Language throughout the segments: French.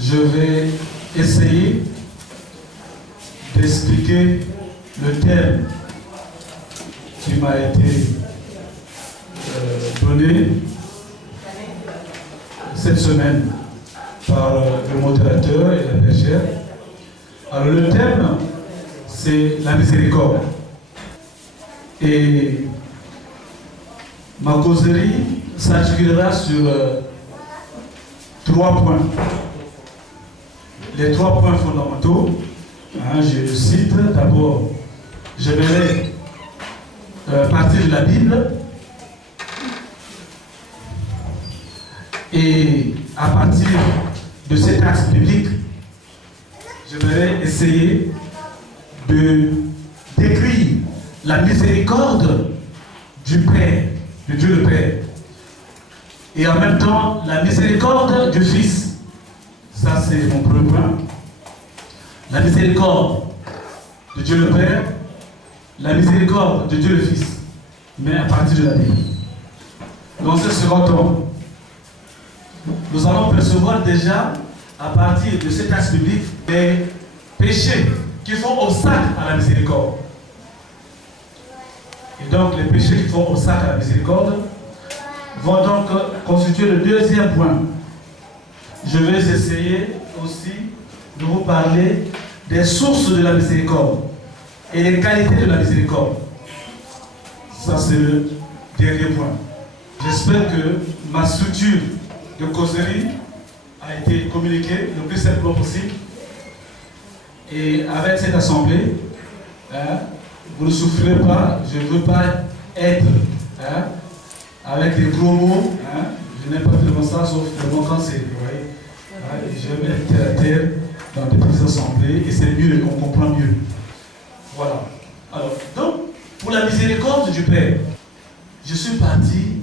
je vais essayer d'expliquer le thème qui m'a été donné cette semaine par le modérateur et la bergère. Alors le thème, c'est la miséricorde. Et ma causerie s'articulera sur 3 points. Les 3 points fondamentaux, je cite d'abord, j'aimerais partir de la Bible et à partir de cet axe biblique, j'aimerais essayer de décrire la miséricorde du Père, de Dieu le Père, et en même temps la miséricorde du Fils. Ça, c'est mon premier point. La miséricorde de Dieu le Père, la miséricorde de Dieu le Fils, mais à partir de la Bible. Dans ce second temps, nous allons percevoir déjà, à partir de cet axe biblique, des péchés qui font obstacle à la miséricorde. Et donc, les péchés qui font obstacle à la miséricorde vont donc constituer le deuxième point. Je vais essayer aussi de vous parler des sources de la miséricorde et les qualités de la miséricorde. Ça, c'est le dernier point. J'espère que ma structure de causerie a été communiquée le plus simplement possible. Et avec cette assemblée, vous ne souffrez pas, je ne veux pas être avec des gros mots. Je n'ai pas fait ça sauf le mot quand c'est. Je vais être terre à terre dans des petites assemblées et c'est mieux, on comprend mieux. Voilà. Alors, donc, pour la miséricorde du Père, je suis parti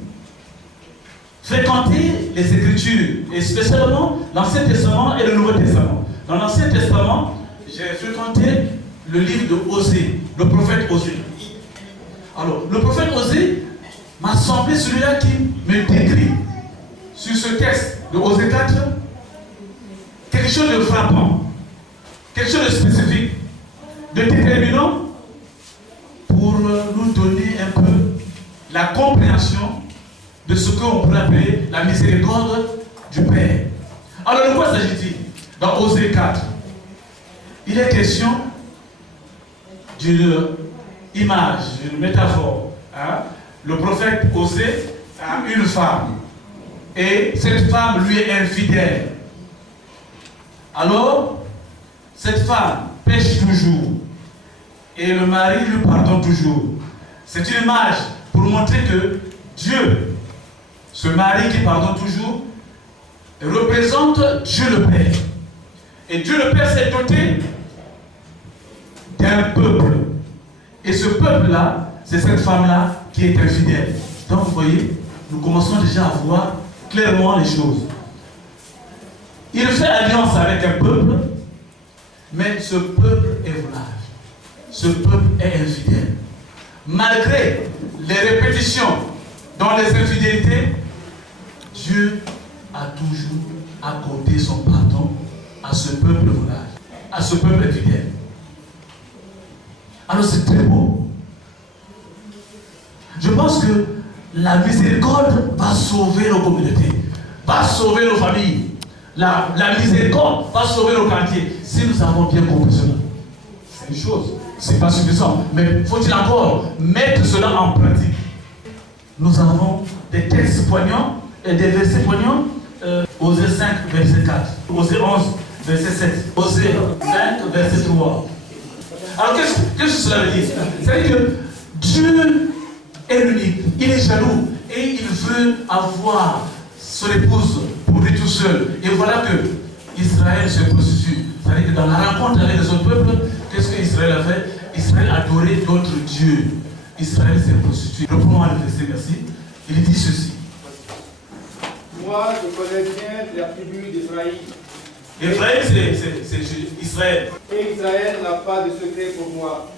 fréquenter les Écritures, et spécialement l'Ancien Testament et le Nouveau Testament. Dans l'Ancien Testament, j'ai fréquenté le livre de Osée, le prophète Osée. Alors, le prophète Osée m'a semblé celui-là qui me décrit sur ce texte de Osée 4 quelque chose de frappant, quelque chose de spécifique, de déterminant pour nous donner un peu la compréhension de ce qu'on pourrait appeler la miséricorde du Père. Alors, de quoi s'agit-il dans Osée 4? Il est question d'une image, d'une métaphore. Le prophète Osée a une femme et cette femme lui est infidèle. Alors, cette femme pêche toujours et le mari lui pardonne toujours. C'est une image pour montrer que Dieu, ce mari qui pardonne toujours, représente Dieu le Père. Et Dieu le Père s'est doté d'un peuple. Et ce peuple-là, c'est cette femme-là qui est infidèle. Donc vous voyez, nous commençons déjà à voir clairement les choses. Il fait alliance avec un peuple, mais ce peuple est volage. Ce peuple est infidèle. Malgré les répétitions dans les infidélités, Dieu a toujours accordé son pardon à ce peuple volage, à ce peuple infidèle. Alors c'est très beau. Je pense que la miséricorde va sauver nos communautés, va sauver nos familles. La miséricorde va sauver nos quartiers. Si nous avons bien compris cela, c'est une chose, c'est pas suffisant. Mais faut-il encore mettre cela en pratique? Nous avons des textes poignants et des versets poignants. Osée 5, verset 4. Osée 11, verset 7. Osée 5, verset 3. Alors qu'est-ce que cela veut dire? C'est-à-dire que Dieu est unique, il est jaloux et il veut avoir son épouse pour lui tout seul. Et voilà que Israël se prostitue. C'est-à-dire que dans la rencontre avec les autres peuples, qu'est-ce que Israël a fait? Israël a adoré d'autres dieux. Israël s'est prostitué. Reprenons le verset, merci. Il dit ceci. Moi, je connais bien la tribu d'Israël. Ephraïm, c'est Israël. Et Israël n'a pas de secret pour moi.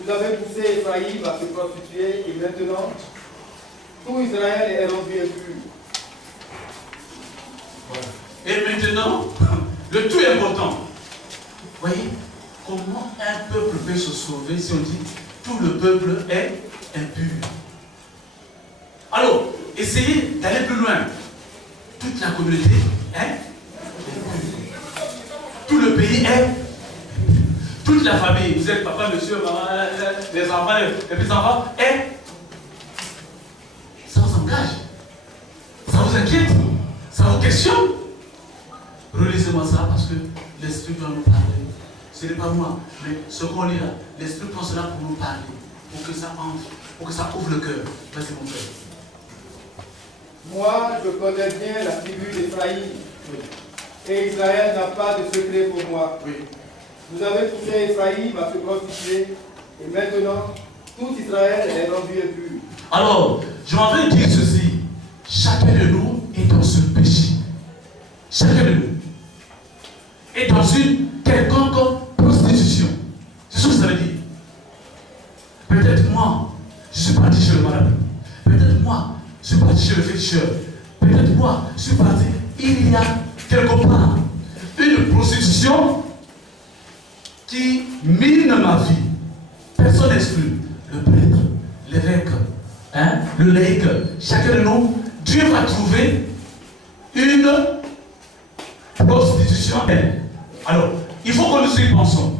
Vous avez poussé Ephraïm à se prostituer et maintenant, tout Israël est rendu impur. Voilà. Et maintenant, le tout important. Voyez, comment un peuple peut se sauver si on dit tout le peuple est impur? Alors, essayez d'aller plus loin. Toute la communauté est impure. Tout le pays est impur. Toute la famille, vous êtes papa, monsieur, maman, les enfants, les petits-enfants, est. Ça vous engage? Ça vous inquiète? Ça vous questionne? Relisez-moi ça parce que l'Esprit doit nous parler. Ce n'est pas moi, mais ce qu'on lit là, l'Esprit prend cela pour nous parler, pour que ça entre, pour que ça ouvre le cœur. Vas-y mon frère. Moi, je connais bien la tribu d'Ephraïm. Et Israël n'a pas de secret pour moi. Oui. Vous avez poussé Ephraïm à se prostituer. Et maintenant, tout Israël est rendu impur. Alors, je m'en vais dire ceci. Chacun de nous est dans ce péché. Chacun de nous est dans une quelconque prostitution. C'est ce que ça veut dire. Peut-être moi, je suis parti chez le marabout. Peut-être moi, je suis parti chez le féticheur. Peut-être moi, je suis parti. Il y a quelque part une prostitution qui mine ma vie. Personne n'exclut. Le prêtre, l'évêque, le laïc, chacun de nous, Dieu va trouver une prostitution. Alors, il faut que nous y pensons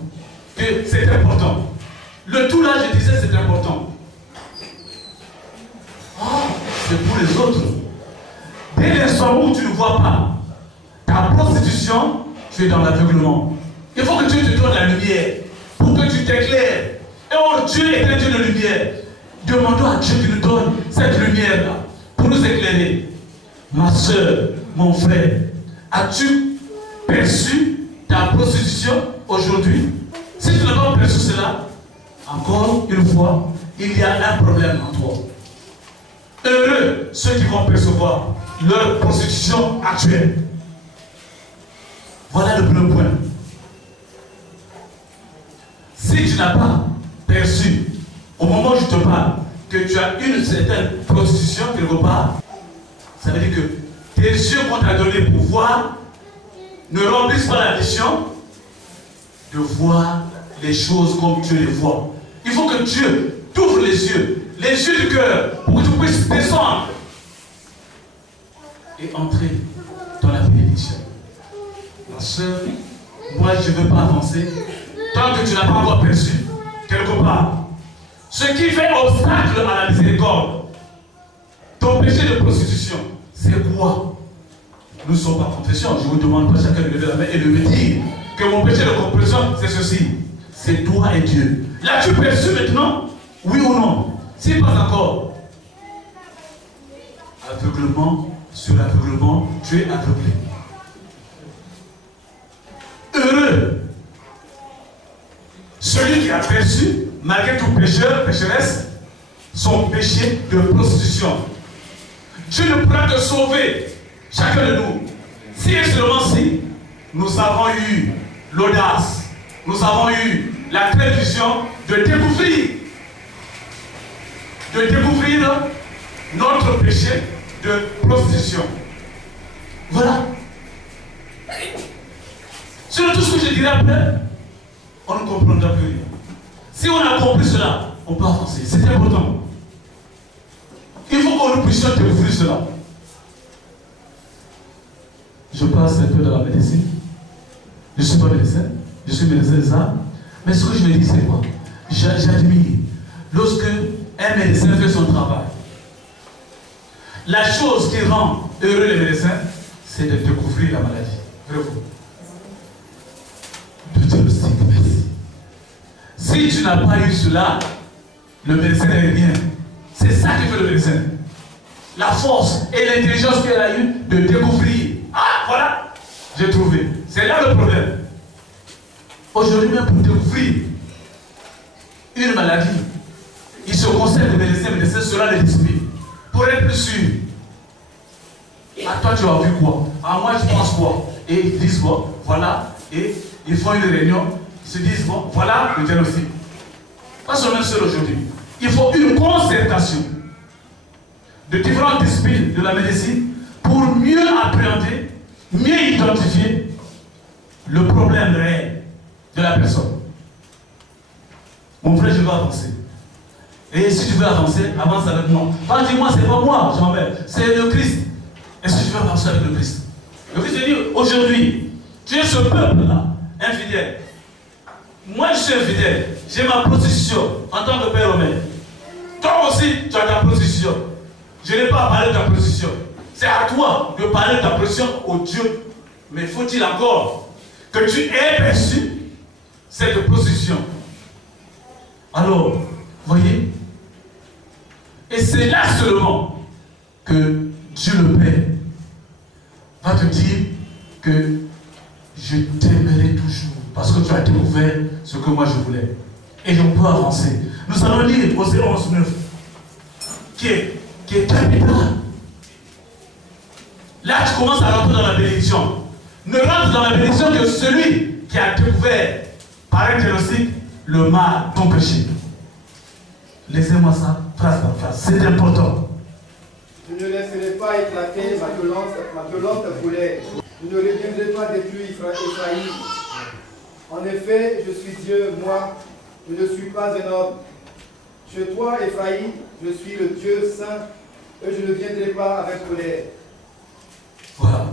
que c'est important. Le tout là, je disais, c'est important. C'est pour les autres. Dès l'instant où tu ne vois pas ta prostitution, tu es dans l'aveuglement. Il faut que Dieu te donne la lumière pour que tu t'éclaires. Et or, Dieu est un Dieu de lumière. Demandons à Dieu qu'il nous donne cette lumière-là pour nous éclairer. Ma soeur, mon frère, as-tu perçu ta prostitution aujourd'hui? Si tu n'as pas perçu cela, encore une fois, il y a un problème en toi. Heureux ceux qui vont percevoir leur prostitution actuelle. Voilà le premier point. Si tu n'as pas perçu, au moment où je te parle, que tu as une certaine prostitution quelque part, ça veut dire que tes yeux qu'on t'a donné pour voir ne remplissent pas la mission de voir les choses comme Dieu les voit. Il faut que Dieu t'ouvre les yeux du cœur, pour que tu puisses descendre et entrer dans la bénédiction. Ma soeur, moi je ne veux pas avancer tant que tu n'as pas encore perçu quelque part. Ce qui fait obstacle à la miséricorde, ton péché de prostitution, c'est quoi? Nous ne sommes pas confession. Je vous demande pas chacun de lever la main et de me dire que mon péché de compréhension, c'est ceci. C'est toi et Dieu. L'as-tu perçu maintenant? Oui ou non? Si pas encore. Aveuglement sur aveuglement, tu es aveuglé. Heureux celui qui a perçu, malgré tout pécheur, pécheresse, son péché de prostitution. Dieu ne pourra te sauver, chacun de nous, si et seulement si nous avons eu l'audace, nous avons eu la télévision de découvrir notre péché de prostitution. Voilà. Sur tout ce que je dirai après, on ne comprendra plus rien. Si on a compris cela, on peut avancer. C'est important. Il faut que nous puissions découvrir cela. Je passe un peu dans la médecine. Je ne suis pas médecin. Je suis médecin des arts. Mais ce que je me dis, c'est quoi? J'admire. Lorsque un médecin fait son travail, la chose qui rend heureux les médecins, c'est de découvrir la maladie. Vrai ou faux? De diagnostic, merci. Si tu n'as pas eu cela, le médecin n'est rien. C'est ça qui fait le médecin. La force et l'intelligence qu'elle a eue de découvrir. Ah, voilà, j'ai trouvé. C'est là le problème. Aujourd'hui, même pour découvrir une maladie, il se conseille de médecin cela les discipline. Pour être plus sûr. À toi, tu as vu quoi? À moi, je pense quoi? Et ils disent bon, voilà. Et ils font une réunion. Ils se disent bon, voilà le diagnostic. Pas seulement seul aujourd'hui. Il faut une concertation de différentes disciplines de la médecine pour mieux appréhender mieux identifier le problème réel de la personne. Mon frère, je veux avancer. Et si tu veux avancer, avance avec moi. Pas dis-moi, c'est pas moi, je m'appelle, c'est le Christ. Est-ce que tu veux avancer avec le Christ? Le Christ dit, aujourd'hui, tu es ce peuple-là, infidèle. Moi, je suis infidèle. J'ai ma position en tant que père Romain. Toi aussi, tu as ta position. Je n'ai pas à parler de ta position. C'est à toi de parler de ta position au Dieu. Mais faut-il encore que tu aies perçu cette position? Alors, voyez, et c'est là seulement que Dieu le Père va te dire que je t'aimerai toujours parce que tu as découvert ce que moi je voulais. Et on peut avancer. Nous allons lire Osée 11:9 qui est capital. Là, tu commences à rentrer dans la bénédiction. Ne rentre dans la bénédiction que celui qui a découvert par un diagnostic le mal, ton péché. Laissez-moi ça, phrase par phrase. C'est important. Je ne laisserai pas éclater ma violente colère. Je ne reviendrai pas détruire Ephraïm. En effet, je suis Dieu, moi, je ne suis pas un homme. Chez toi, Ephraïm, je suis le Dieu saint, et je ne viendrai pas avec colère. Voilà.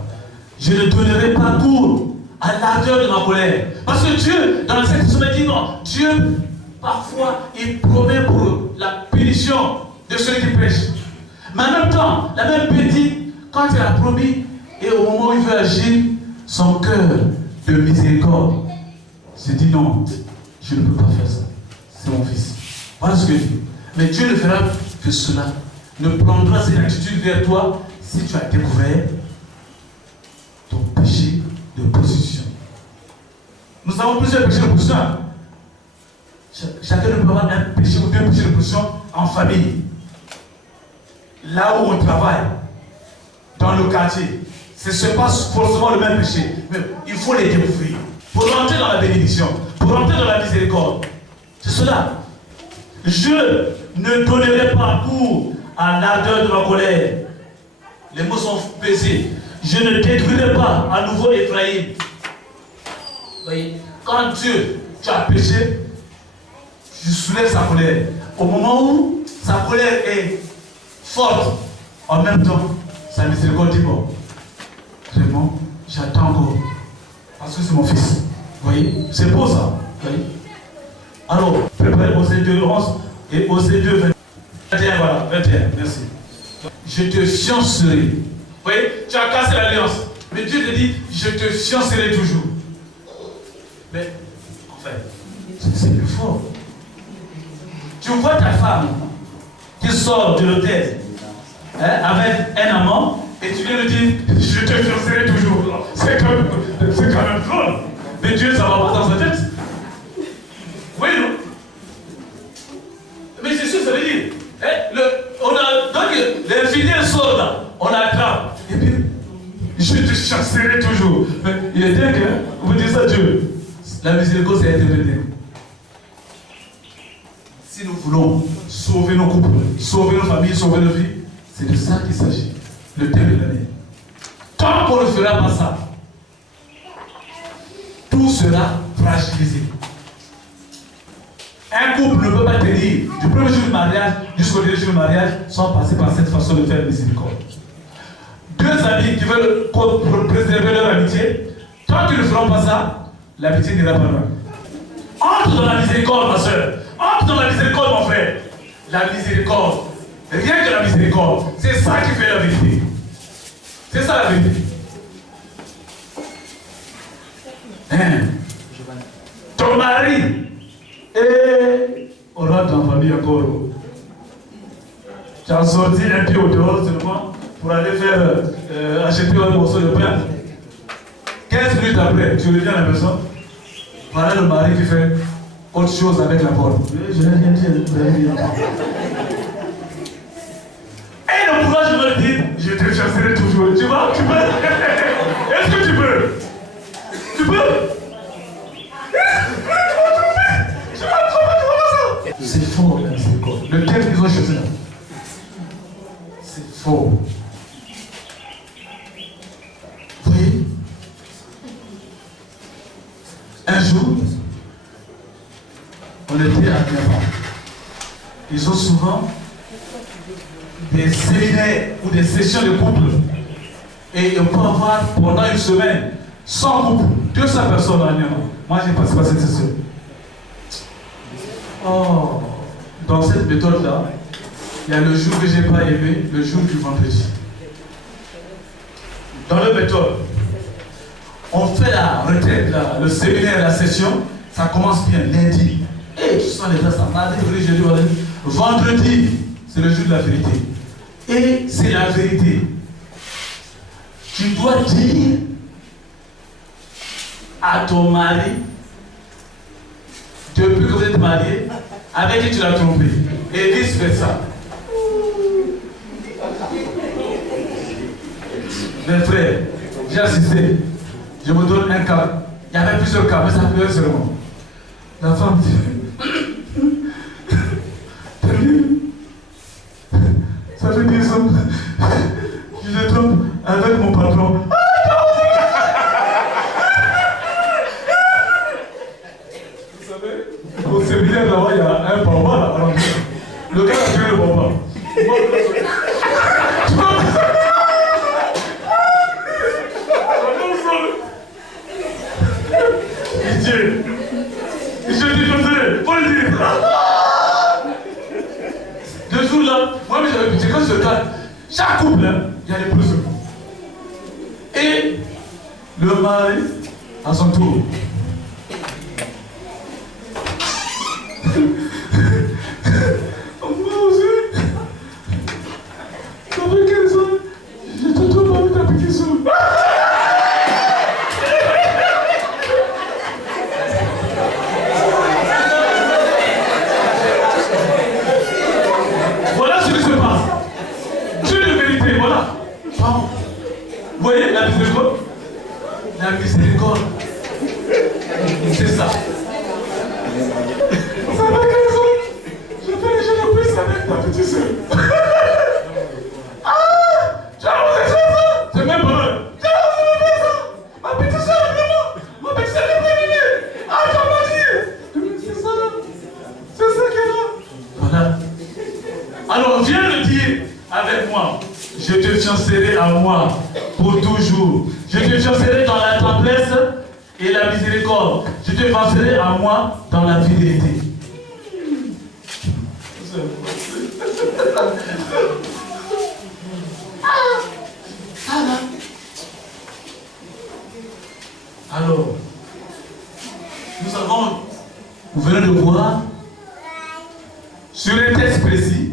Je ne donnerai pas cours à l'ardeur de ma colère. Parce que Dieu, dans le texte, me dit non. Dieu, parfois, il promet pour la punition de celui qui pêche. Mais en même temps, la même petite, quand il a promis, et au moment où il veut agir, son cœur de miséricorde se dit non, je ne peux pas faire ça. C'est mon fils. Voilà ce que je dis. Mais Dieu ne fera que cela. Ne prendra cette attitude vers toi si tu as découvert ton péché de position. Nous avons plusieurs péchés de position. Chacun ne peut avoir un péché ou deux péchés de position en famille. Là où on travaille, dans le quartier, ce n'est pas forcément le même péché. Mais il faut les découvrir. Pour rentrer dans la bénédiction, pour rentrer dans la miséricorde. C'est cela. Je ne donnerai pas cours à l'ardeur de ma colère. Les mots sont pesés. Je ne détruirai pas à nouveau Ephraïm. Voyez, quand Dieu, tu as péché, je soulève sa colère. Au moment où sa colère est forte, en même temps, sa miséricorde dit bon, vraiment, j'attends encore. Parce que c'est mon fils. Vous voyez, c'est beau ça. Vous voyez. Alors, préparez Osée 2:11 et Osée 2:21. Voilà, 21, merci. Je te fiancerai. Vous voyez, tu as cassé l'alliance. Mais Dieu te dit, je te fiancerai toujours. Mais, en fait, c'est plus fort. Tu vois ta femme qui sort de l'hôtel avec un amant et tu viens de dire, je te fiancerai toujours. C'est quand même drôle. Mais Dieu, ça va pas dans sa tête. Oui, non? Mais c'est sûr, ça veut dire, donc les fidèles sortent là, on l'attrape. Et puis, je te chasserai toujours. Mais il est dingue, hein? Vous dites ça, Dieu. La miséricorde, c'est interprété. Si nous voulons sauver nos couples, sauver nos familles, sauver nos vies, c'est de ça qu'il s'agit. Le thème de l'année. Tant qu'on ne fera pas ça, tout sera fragilisé. Un couple ne peut pas tenir du premier jour du mariage jusqu'au dernier jour du mariage sans passer par cette façon de faire miséricorde. Deux amis qui veulent préserver leur amitié, tant qu'ils ne feront pas ça, l'amitié n'ira pas loin. Entre dans la miséricorde, ma soeur. Entre dans la miséricorde, mon frère. La miséricorde, rien que la miséricorde, c'est ça qui fait la vérité. C'est ça la vérité. Hein? Ton mari, et on rentre en famille encore. Tu as sorti un pied au dehors seulement pour aller faire acheter un morceau de pain. 15 minutes après, tu reviens à la maison. Voilà le mari qui fait autre chose avec la porte. Je n'ai rien dit. Et le courage de me dire, je te chasserai toujours. Tu vois, tu peux. Est-ce que tu peux? Tu peux? C'est faux, la miséricorde. Le thème qu'ils ont choisi là. C'est faux. Vous voyez? été à Miami. Ils ont souvent des séminaires ou des sessions de couple. Et on peut avoir pendant une semaine 100 couples, 200 personnes à Miami. Moi, j'ai participé à cette session. Oh, dans cette méthode-là, il y a le jour que je n'ai pas aimé, le jour du vendredi. Dans la méthode, on fait la retraite, le séminaire, la session, ça commence bien lundi. Et tu sens les gens, ça mardi, jeudi, vendredi, c'est le jour de la vérité. Et c'est la vérité. Tu dois dire à ton mari, depuis que vous êtes marié, avec qui tu l'as trompé. Et vice versa. Mes frères, j'ai assisté. Je me donne un cas. Il y avait plusieurs cas, mais ça peut être seulement. La femme dit, ça fait 10 ans, je trompe avec mon patron. Vous savez, au séminaire là-bas, il y a un papa là. Le gars a tué le papa. Je dis désolé, faut le dire. Le jour là, moi j'avais pitié quand je regarde, chaque couple, il y a des plus. Et le mari, à son tour. Moi aussi, ça fait 15 ans, je te trouve avec ta petite soeur. Vous voyez la miséricorde? La miséricorde. C'est ça. Ça va 15 ans. Je fais les jeux de plus avec ta petite soeur. Ah! Tu as osé faire ça? C'est même pas vrai. Tu as osé faire ça? Ma petite soeur est vraiment. Ma petite soeur est prévenue. Ah, tu as menti. C'est ça. C'est ça qu'elle a. Voilà. Alors, viens le dire avec moi. Je te fiancerai à moi pour toujours. Je te fiancerai dans la tendresse et la miséricorde. Je te fiancerai à moi dans la fidélité. Alors, vous venez de voir, sur un texte précis,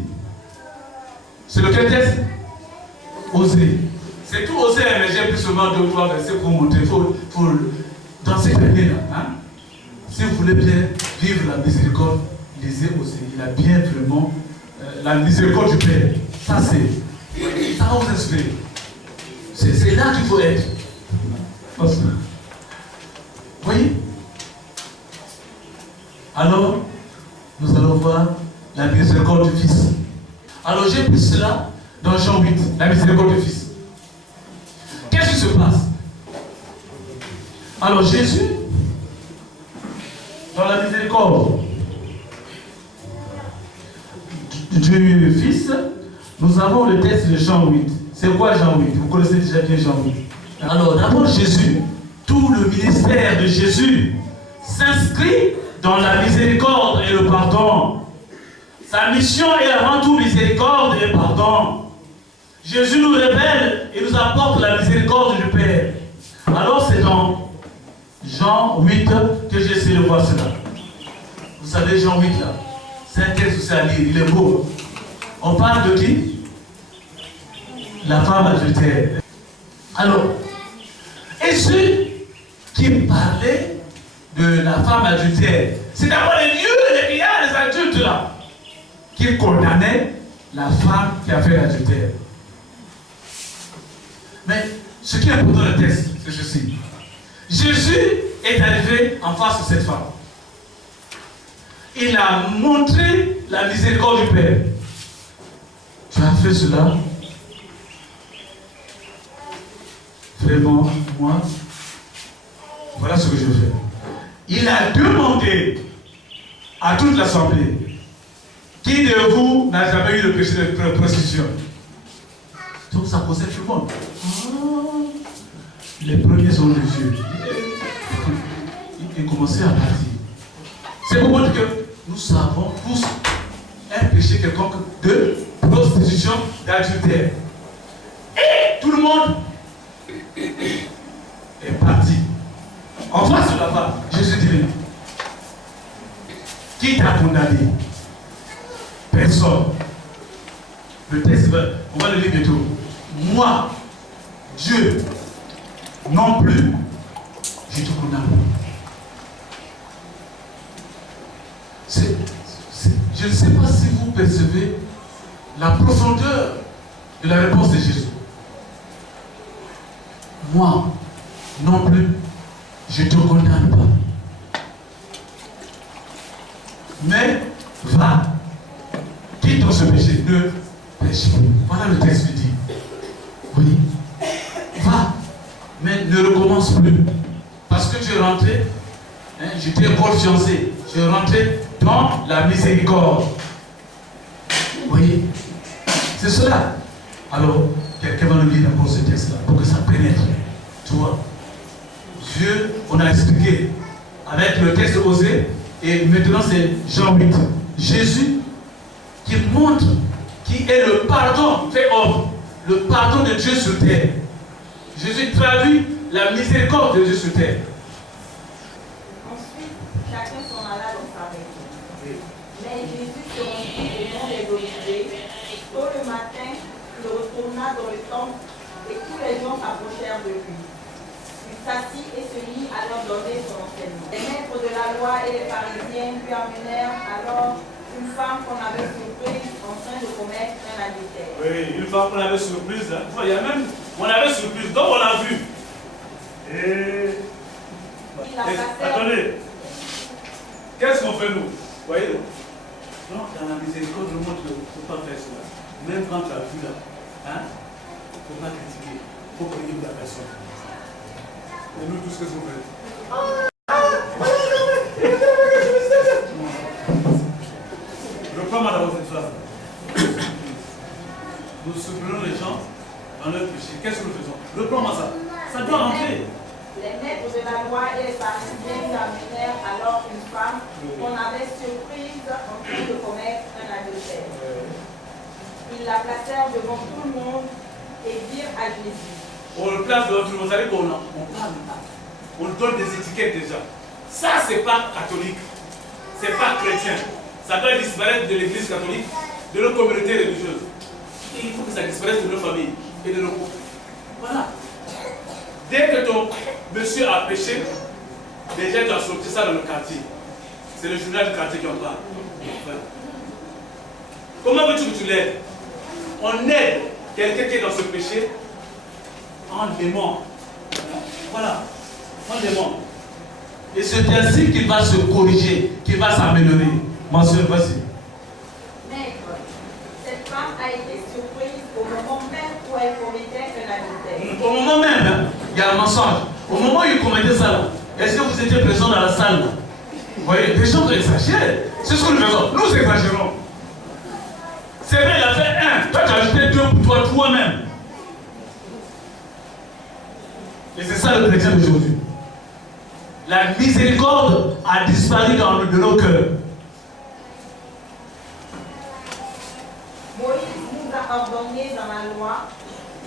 c'est lequel texte? Oser. C'est tout oser, mais j'ai pris seulement 2 ou 3 versets pour montrer. Dans cette année-là, hein, si vous voulez bien vivre la miséricorde, lisez Oser. Il a bien vraiment la miséricorde du Père. Ça, ça va vous inspirer. C'est là qu'il faut être. Vous voyez? Alors, nous allons voir la miséricorde du Fils. Alors, j'ai pris cela dans Jean 8, la miséricorde du Fils. Qu'est-ce qui se passe? Alors Jésus, dans la miséricorde du Fils, nous avons le texte de Jean 8. C'est quoi Jean 8? Vous connaissez déjà bien Jean 8. Alors d'abord Jésus, tout le ministère de Jésus s'inscrit dans la miséricorde et le pardon. Sa mission est avant tout miséricorde et pardon. Jésus nous révèle et nous apporte la miséricorde du Père. Alors c'est dans Jean 8 que j'essaie de voir cela. Vous savez Jean 8 là, c'est un texte aussi à lire, il est beau. On parle de qui? La femme adultère. Alors, et ceux qui parlaient de la femme adultère, c'est d'abord les vieux, les vieillards, les adultes là, qui condamnaient la femme qui a fait l'adultère. Mais ce qui est important dans le texte, c'est ceci. Jésus est arrivé en face de cette femme. Il a montré la miséricorde du Père. Tu as fait cela. Vraiment, moi, voilà ce que je fais. Il a demandé à toute l'assemblée, qui de vous n'a jamais eu le péché de prostitution? Donc ça concerne tout le monde. Oh, les premiers sont les yeux. Ils commençaient à partir. C'est pour montrer que nous savons tous un péché quelconque de prostitution, d'adultère. Et tout le monde est parti. En face de la femme, Jésus dit, qui t'a condamné? Personne. Le texte, on va le lire bientôt. Moi, Dieu, non plus, je te condamne. Je ne sais pas si vous percevez la profondeur de la réponse de Jésus. Moi, non plus, je ne te condamne pas. Mais, va, quitte dans ce péché, ne pêche plus. Voilà le texte qui dit. Oui, va, mais ne recommence plus. Parce que tu es rentré, j'étais encore fiancé, je suis rentré dans la miséricorde. Vous voyez, c'est cela. Alors, quelqu'un va nous lire encore ce texte-là pour que ça pénètre. Tu vois, Dieu, on a expliqué avec le texte Osée, et maintenant c'est Jean 8. Jésus qui montre qui est le pardon fait homme, le pardon de Dieu sur terre. Jésus traduit la miséricorde de Dieu sur terre. Ensuite, chacun s'en alla dans sa maison. Mais Jésus se rendit au mont des Oliviers. Tôt le matin, il retourna dans le temple et tous les gens s'approchèrent de lui. Il s'assit et se mit à leur donner son enseignement. Les maîtres de la loi et les pharisiens lui amenèrent alors une femme qu'on avait surprise en train de commettre un adultère. Oui, une femme qu'on avait surprise. Là. Il y a même, on avait surprise, donc on l'a vu. Et... Attendez, qu'est-ce qu'on fait nous? Voyez, donc dans la miséricorde, je montre qu'il ne faut pas faire cela. Même quand tu as vu là, il ne faut pas critiquer, il faut prier pour la personne. Et nous tous, qu'est-ce qu'on fait? Reprends madame cette phrase. Nous supprimons les gens dans leur péché. Qu'est-ce que nous faisons? Reprends-moi ça. Ça doit rentrer. Les maîtres de la loi et les pharisiens lui amenèrent alors une femme qu'on avait surprise en train de commettre un adultère. Ils la placèrent devant tout le monde et dirent à Jésus. On le place devant tout le monde, vous savez qu'on parle pas. On donne des étiquettes déjà. Ça, c'est pas catholique. C'est pas chrétien. Ça doit disparaître de l'église catholique, de nos communautés religieuses. Et il faut que ça disparaisse de nos familles et de nos couples. Voilà. Dès que ton monsieur a péché, déjà tu as sorti ça dans le quartier. C'est le journal du quartier qui en parle. Voilà. Comment veux-tu que tu l'aides? On aide quelqu'un qui est dans ce péché en l'aimant. Voilà. En l'aimant. Et c'est ainsi qu'il va se corriger, qu'il va s'améliorer. Ma soeur, vas-y. Maître, cette femme a été surprise au moment même où elle commettait un adultère. Au moment même, hein, il y a un mensonge. Au moment où il commettait ça, là, est-ce que vous étiez présent dans la salle là? Vous voyez, des gens exagèrent. C'est ce que nous faisons. Nous exagérons. C'est vrai, il a fait un. Toi, tu as ajouté deux pour toi-même. Et c'est ça le chrétien d'aujourd'hui. La miséricorde a disparu de nos cœurs. Moïse nous a ordonné dans la loi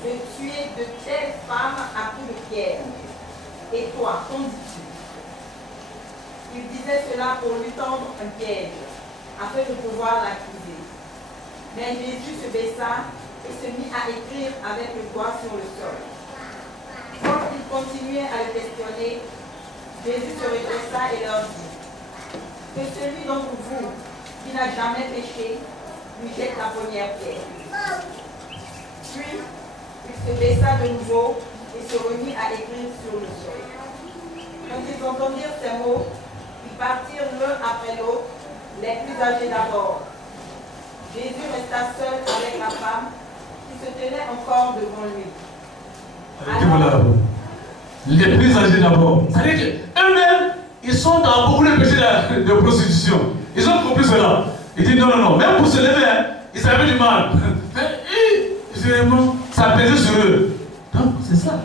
de tuer de telles femmes à coups de pierre. Et toi, qu'en dis-tu? Il disait cela pour lui tendre un piège, afin de pouvoir l'accuser. Mais Jésus se baissa et se mit à écrire avec le doigt sur le sol. Quand il continuait à le questionner, Jésus se redressa et leur dit: que celui d'entre vous qui n'a jamais péché lui jette la première pierre. Puis, il se baissa de nouveau et se remit à écrire sur le sol. Quand ils entendirent ces mots, ils partirent l'un après l'autre, les plus âgés d'abord. Jésus resta seul avec la femme qui se tenait encore devant lui. Alors, les plus âgés d'abord. C'est-à-dire qu'eux-mêmes, ils sont dans beaucoup de péchés de prostitution. Ils ont compris cela. Ils disent non, non, non. Même pour se lever, hein, ils avaient du mal. Finalement, ça pesait sur eux. Donc, c'est ça.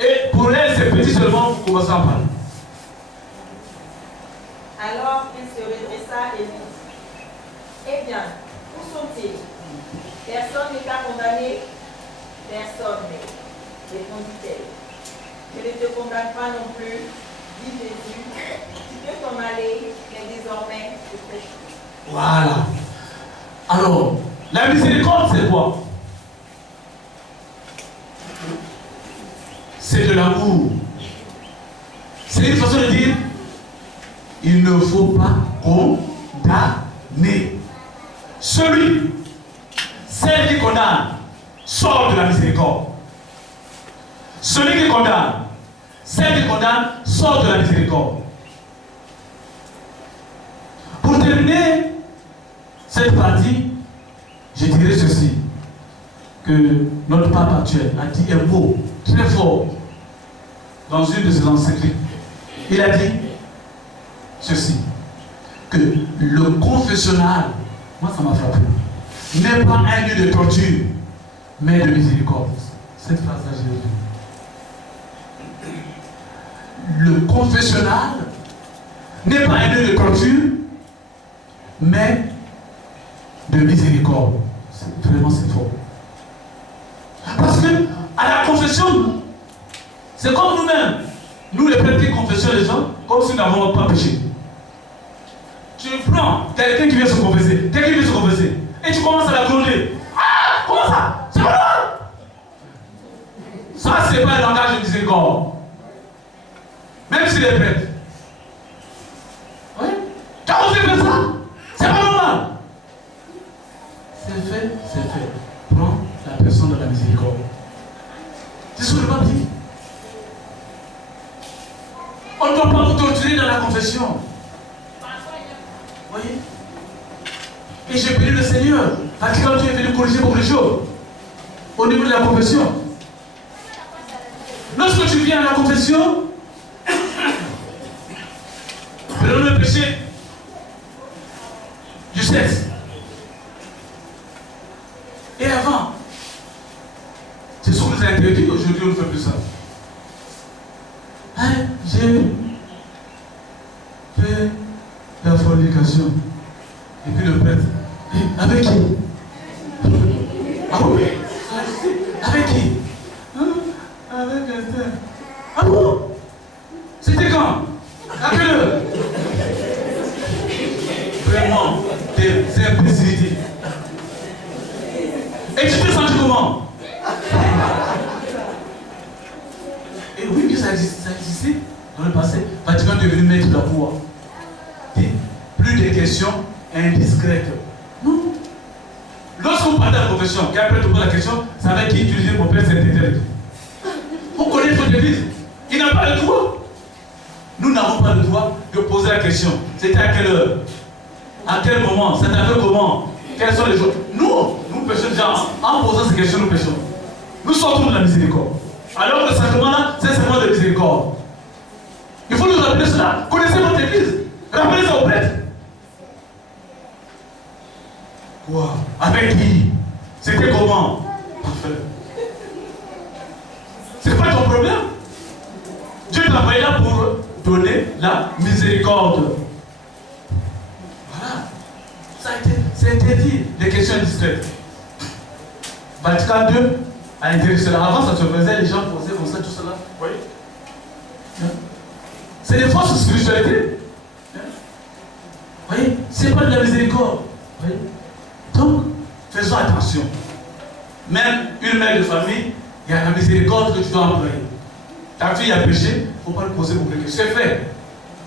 Et pour elle, c'est petit seulement pour commencer à parler. Alors il se redressa et dit, eh bien, où sont-ils? Personne ne t'a condamné? Personne, répondit-elle. Je ne te condamne pas non plus, dit Jésus. Tu peux t'en aller, mais désormais, je prêche. Voilà. Alors, la miséricorde, c'est quoi? C'est de l'amour. C'est une façon de dire, il ne faut pas condamner. Celle qui condamne, sort de la miséricorde. Celui qui condamne, celle qui condamne, sort de la miséricorde. Pour terminer cette partie, je dirais ceci, que notre pape actuel a dit un mot très fort dans une de ses encycliques. Il a dit ceci, que le confessionnal, moi ça m'a frappé, n'est pas un lieu de torture, mais de miséricorde. Cette phrase-là, je l'ai dit. Le confessionnal n'est pas un lieu de torture, mais de miséricorde. Vraiment, c'est fort. Parce que à la confession, c'est comme nous-mêmes. Nous, les prêtres qui confessons les gens, comme si nous n'avons pas péché. Tu prends quelqu'un qui vient se confesser, et tu commences à la gronder. Ah, comment ça? C'est pas normal. Ça, c'est pas un langage de miséricorde. Même si les prêtres. Oui? Tu as osé faire ça? C'est pas normal. C'est fait, c'est fait. Prends la personne de la miséricorde. C'est ce que le pape dit. On ne doit pas vous torturer dans la confession. Vous voyez? Et j'ai prié le Seigneur. Parce que quand tu es venu corriger beaucoup de choses, au niveau de la confession, lorsque tu viens à la confession, prenons le péché du sexe. Et avant, c'est ce qu'on nous a interdit, aujourd'hui on ne fait plus ça. Hein, j'ai fait la fornication. Et puis le prêtre, avec qui? Ah oui? Avec qui? Hein? Avec Esther. Ah bon? C'était quand? À quelle heure? Vraiment, des imbécilités. Et tu te sens comment? Et oui, que ça existait dans le passé. Vatican est devenu maître de la pouvoir. Plus de questions indiscrètes. Non. Lorsqu'on parle de la confession, qui après te pose la question, c'est avec qui utiliser mon père Saint-Étienne. Vous connaissez votre église. Il n'a pas le droit. Nous n'avons pas le droit de poser la question. C'était à quelle heure? À quel moment? Ça t'a fait comment? Quelles sont les choses? Nous péchons déjà. En posant ces questions, nous péchons. Nous sortons de la miséricorde. Alors que le sacrement-là, c'est un sacrement de miséricorde. Il faut nous rappeler cela. Connaissez votre église. Rappelez ça aux prêtres. Quoi? Avec qui? C'était comment? Parfait. C'est pas ton problème. Dieu t'a envoyé là pour donner la miséricorde. Voilà. C'est interdit, les questions discrètes. Vatican II a interdit cela. Avant, ça se faisait, les gens posaient comme ça, tout cela. Vous voyez? C'est des fausses spiritualités. Vous voyez? C'est pas de la miséricorde. Vous voyez? Donc, faisons attention. Même une mère de famille, il y a la miséricorde que tu dois employer. Ta fille a péché, il ne faut pas lui poser beaucoup de questions. C'est fait.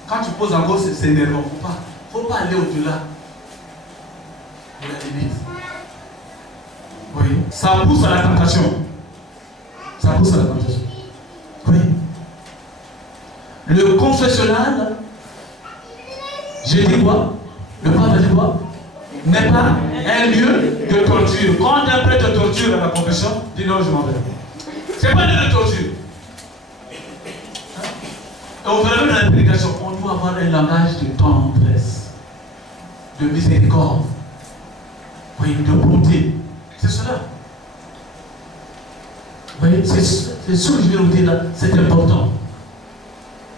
Quand tu poses encore, c'est énervant. Il ne faut pas aller au-delà de la limite. Oui. Ça pousse à la tentation. Ça pousse à la tentation. Oui. Le confessionnal, j'ai dit quoi? Le pape a dit quoi? N'est pas un lieu de torture. Quand un prêtre te torture à la confession, dis non, je m'en vais. C'est pas un lieu de torture. Et au fur et à mesure de la prédication, on doit avoir un langage de tendresse. de miséricorde, oui, de bonté. C'est cela. Vous voyez, c'est ce que je viens de vous dire là, c'est important.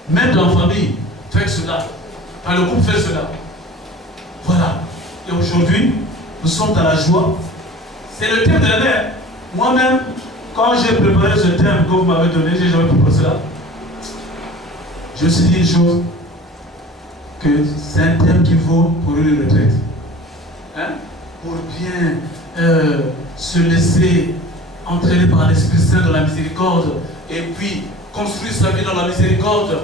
Même dans la famille, faites cela. Dans le groupe, faites cela. Voilà. Et aujourd'hui, nous sommes dans la joie. C'est le thème de l'année. Moi-même, quand j'ai préparé ce thème que vous m'avez donné, j'ai jamais préparé cela. Je me suis dit une chose, que c'est un thème qui vaut pour une retraite. Hein? Pour bien se laisser entraîner par l'Esprit Saint dans la miséricorde et puis construire sa vie dans la miséricorde,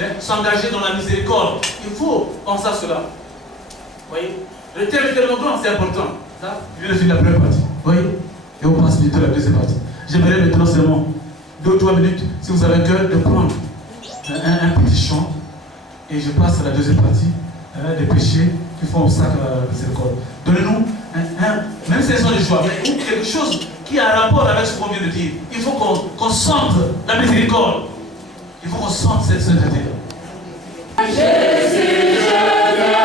hein? S'engager dans la miséricorde. Il faut penser à cela. Vous voyez? Le thème est tellement grand, c'est important. Ça, je viens de finir la première partie. Vous voyez? Et on passe bientôt à la deuxième partie. J'aimerais maintenant seulement 2 ou 3 minutes, si vous avez un cœur, de prendre un petit chant. Et je passe à la deuxième partie, des péchés qui font obstacle à la miséricorde. Donnez-nous même si elles sont des joies, mais quelque chose qui a un rapport avec ce qu'on vient de dire. Il faut qu'on sente la miséricorde. Il faut qu'on sente cette sainteté. Jésus, je viens.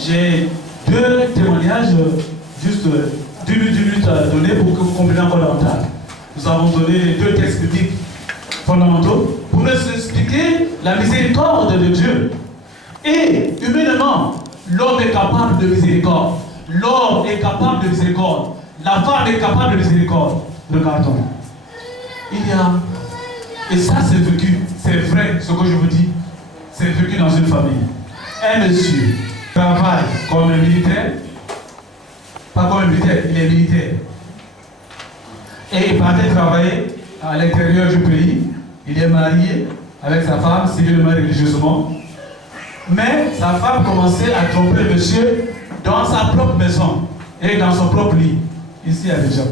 J'ai 2 témoignages, juste 10 minutes à donner pour que vous compreniez encore davantage. Nous avons donné les 2 textes bibliques fondamentaux pour nous expliquer la miséricorde de Dieu. Et humainement, l'homme est capable de miséricorde. L'homme est capable de miséricorde. La femme est capable de miséricorde. Regardons. Il y a, et ça c'est vécu, c'est vrai ce que je vous dis, c'est vécu dans une famille. Un monsieur travaille comme un militaire, pas comme un militaire, il est militaire. Et il partait travailler à l'intérieur du pays. Il est marié avec sa femme, civilement et religieusement. Mais sa femme commençait à tromper le monsieur dans sa propre maison et dans son propre lit, ici à Abidjan.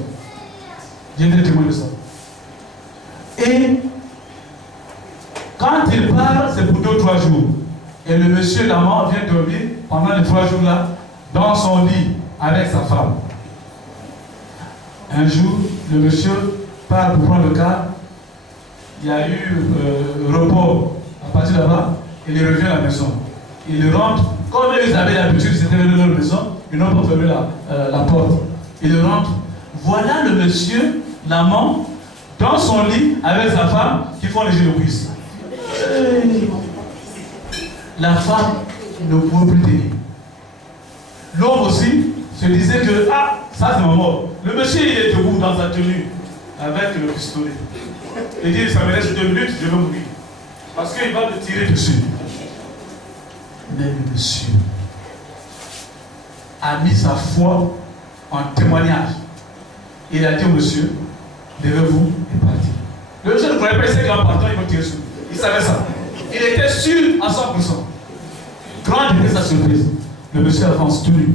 J'ai été témoin de ça. Et quand il part, c'est pour 2 ou 3 jours. Et le monsieur, l'amant, vient dormir pendant les 3 jours là, dans son lit, avec sa femme. Un jour, le monsieur part pour prendre le car. Il y a eu repos à partir de là-bas. Il revient à la maison. Il rentre, comme ils avaient l'habitude, c'était venu dans leur maison, ils n'ont pas fermé la porte. Il rentre. Voilà le monsieur, l'amant, dans son lit avec sa femme qui font les jeux de cuisse. La femme ne pouvait plus tenir. L'homme aussi se disait que, ah, ça c'est ma mort. Le monsieur il est debout dans sa tenue avec le pistolet. Il dit, ça me laisse 2 minutes, je vais mourir. Parce qu'il va me tirer dessus. Mais le monsieur a mis sa foi en témoignage. Il a dit au monsieur, levez-vous et partez. Le monsieur ne croyait pas, il sait qu'en partant, il va tirer sur lui. Il savait ça. Il était sûr à 100%. Grande était sa surprise. Le monsieur avance tout nu.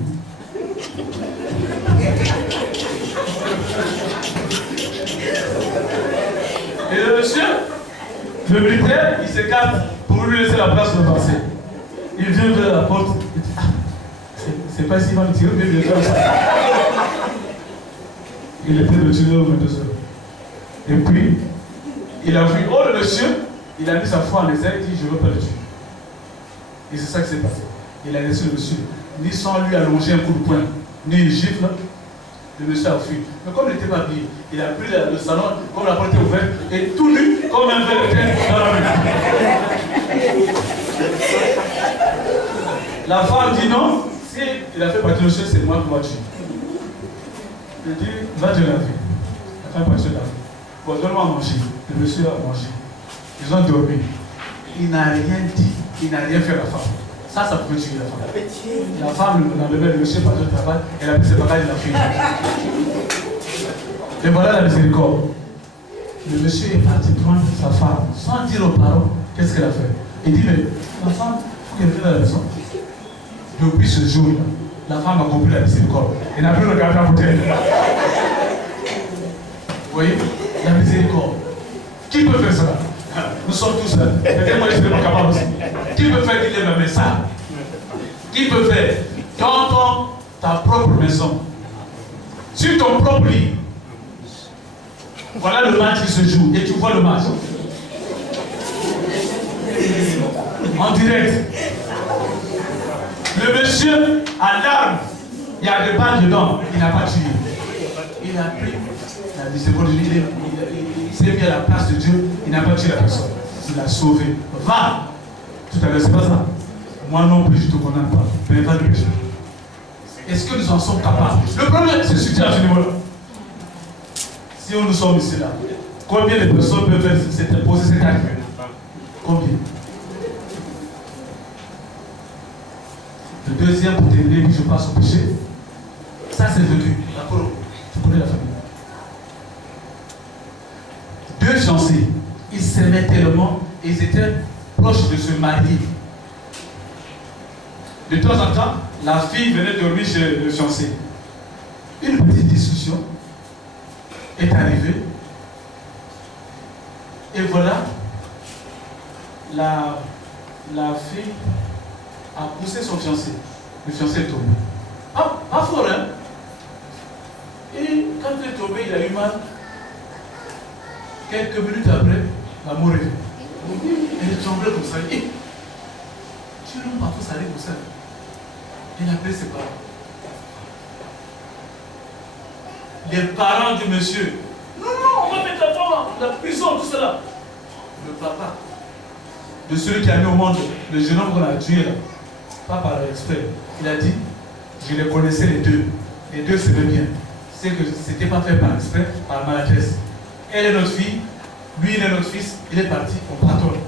Et le monsieur, le militaire, il s'écarte pour lui laisser la place de passer. Il vient vers la porte. Il dit, ah, c'est pas s'il va me tirer, mais il est ça. Il était le tueur au 22 heures. Et puis, il a vu, oh le monsieur, il a mis sa foi en essai, il dit, je ne veux pas le tuer. Et c'est ça qui s'est passé. Il a laissé le monsieur, ni sans lui allonger un coup de poing, ni une gifle. Le monsieur a fui. Mais comme il n'était pas habillé, il a pris le salon, comme la porte était ouverte, et tout nu, comme un verre de terre dans la rue. La femme dit non, si il a fait partir le monsieur, c'est moi qui vais tuer. Il dit, va te laver. La femme partit se laver. Bon, donne-moi à manger. Le monsieur a mangé. Ils ont dormi. Il n'a rien dit, il n'a rien fait à la femme. Ça pouvait tuer la femme. La femme l'enlevait, le monsieur partait au travail, elle a pris ses bagages et l'a fui. Et voilà la miséricorde. Le monsieur est parti prendre sa femme sans dire aux parents qu'est-ce qu'elle a fait. Il dit, mais la femme, il faut qu'elle vienne à la maison. Depuis ce jour-là, la femme a compris la miséricorde. Elle n'a plus regardé la bouteille. Vous voyez, la miséricorde. Qui peut faire ça? Nous sommes tous là. Peut-être moi je ne suis pas capable aussi. Qui peut faire qu'il est même ça? Qui peut faire dans ta propre maison, sur ton propre lit? Voilà le match qui se joue et tu vois le match. En direct. Le monsieur a l'arme. Il y a des balles dedans. Il n'a pas tué. Il a pris la miséricorde. Il s'est mis à la place de Dieu. Il n'a pas tué la personne. Il l'a sauvé. Va. Tout à l'heure, c'est pas ça. Moi non plus, je ne te condamne pas. Mais va le péché. Est-ce que nous en sommes capables? Le problème, c'est situé à ce niveau-là. Si nous sommes ici là, combien de personnes peuvent poser cet acte? Combien? Le deuxième, pour terminer, puis je passe au péché. Ça, c'est vécu. D'accord? Tu connais la famille. 2 fiancés, ils s'aimaient tellement et ils étaient proches de se marier. De temps en temps, la fille venait dormir chez le fiancé. Une petite discussion est arrivée. Et voilà, la fille a poussé son fiancé. Le fiancé est tombé. Pas fort, hein? Et quand il est tombé, il a eu mal. Quelques minutes après, la mort est venue. Elle tremblait comme ça. Et tu l'as partout salé comme ça. Il a appelé ses parents. Les parents du monsieur. Non, on va mettre la femme dans la prison, tout cela. Le papa de celui qui a mis au monde le jeune homme qu'on a tué là, pas par exprès, il a dit, je les connaissais les deux. Les deux s'aimaient bien. C'est que ce n'était pas fait par exprès, par maladresse. Elle est notre fille, lui il est notre fils, il est parti, on pardonne.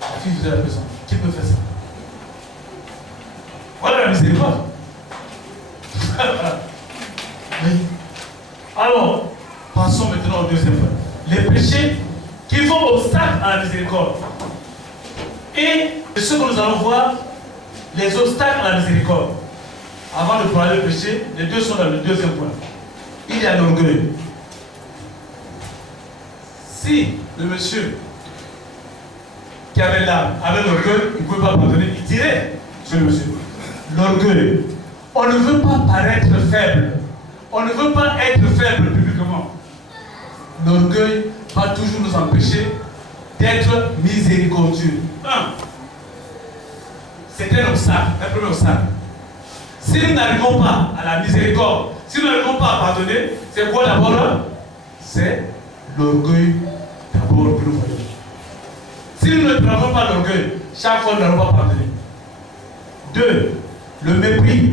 La fille faisait la prison. Qui peut faire ça? Voilà la miséricorde. Oui. Alors, passons maintenant au deuxième point. Les péchés qui font obstacle à la miséricorde. Et ce que nous allons voir, les obstacles à la miséricorde. Avant de parler du péché, les deux sont dans le deuxième point. Il y a l'orgueil. Si le monsieur qui avait l'âme avait l'orgueil, il ne pouvait pas pardonner, il tirait sur le monsieur. L'orgueil. On ne veut pas paraître faible. On ne veut pas être faible publiquement. L'orgueil va toujours nous empêcher d'être miséricordieux. C'est un obstacle, un premier obstacle. Si nous n'arrivons pas à la miséricorde, Si nous n'arrivons pas à pardonner, c'est quoi d'abord? C'est l'orgueil d'abord que nous voyons. Si nous ne prenons pas l'orgueil, chaque fois nous n'allons pas pardonner. 2. Le mépris.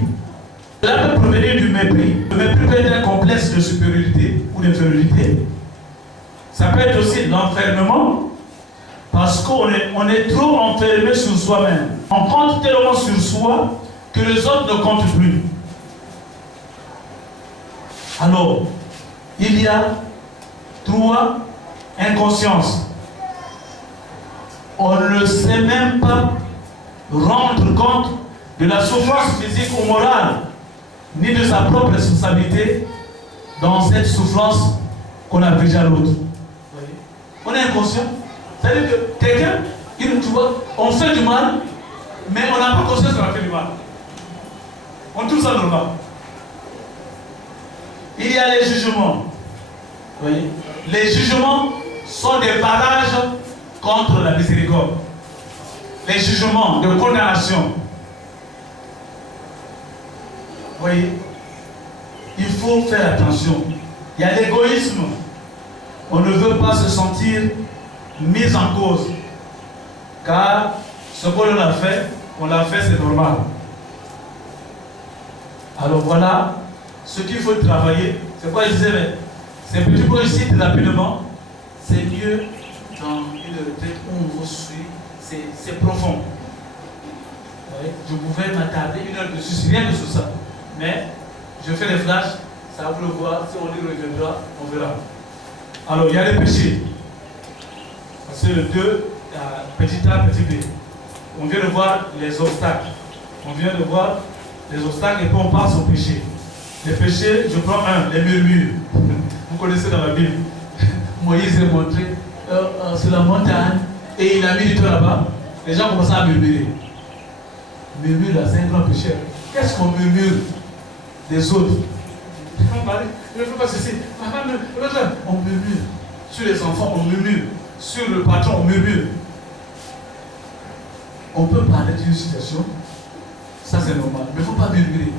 Cela peut provenir du mépris. Le mépris peut être un complexe de supériorité ou d'infériorité. Ça peut être aussi l'enfermement, parce qu'on est trop enfermé sur soi-même. On compte tellement sur soi que les autres ne comptent plus. Alors, il y a 3, inconscience. On ne sait même pas rendre compte de la souffrance physique ou morale, ni de sa propre responsabilité dans cette souffrance qu'on a déjà à l'autre. On est inconscient. C'est-à-dire que quelqu'un, tu vois, on fait du mal, mais on n'a pas conscience qu'on a fait du mal. On trouve ça normal. Il y a les jugements. Vous voyez? Les jugements sont des barrages contre la miséricorde. Les jugements de condamnation. Vous voyez? Il faut faire attention. Il y a l'égoïsme. On ne veut pas se sentir mis en cause. Car ce que l'on a fait, c'est normal. Alors voilà, ce qu'il faut travailler, c'est quoi je disais, mais c'est petit peu ici rapidement, c'est mieux dans une retraite où on vous suit, c'est profond. Ouais, je pouvais m'attarder 1 heure dessus, rien que sur ça. Mais je fais des flashs, ça va vous le voir, si on y reviendra, on verra. Alors il y a les péchés. C'est le 2, petit A, petit B. On vient de voir les obstacles. On vient de voir les obstacles et puis on passe au péché. Les péchés, je prends un, les murmures. Vous connaissez dans la Bible. Moïse est montré sur la montagne et il a mis du temps là-bas. Les gens commencent à murmurer. Murmure là, c'est un grand péché. Qu'est-ce qu'on murmure des autres? Je ne fais pas ceci. On murmure. Sur les enfants, on murmure. Sur le patron, on murmure. On peut parler d'une situation, ça c'est normal, mais il ne faut pas murmurer.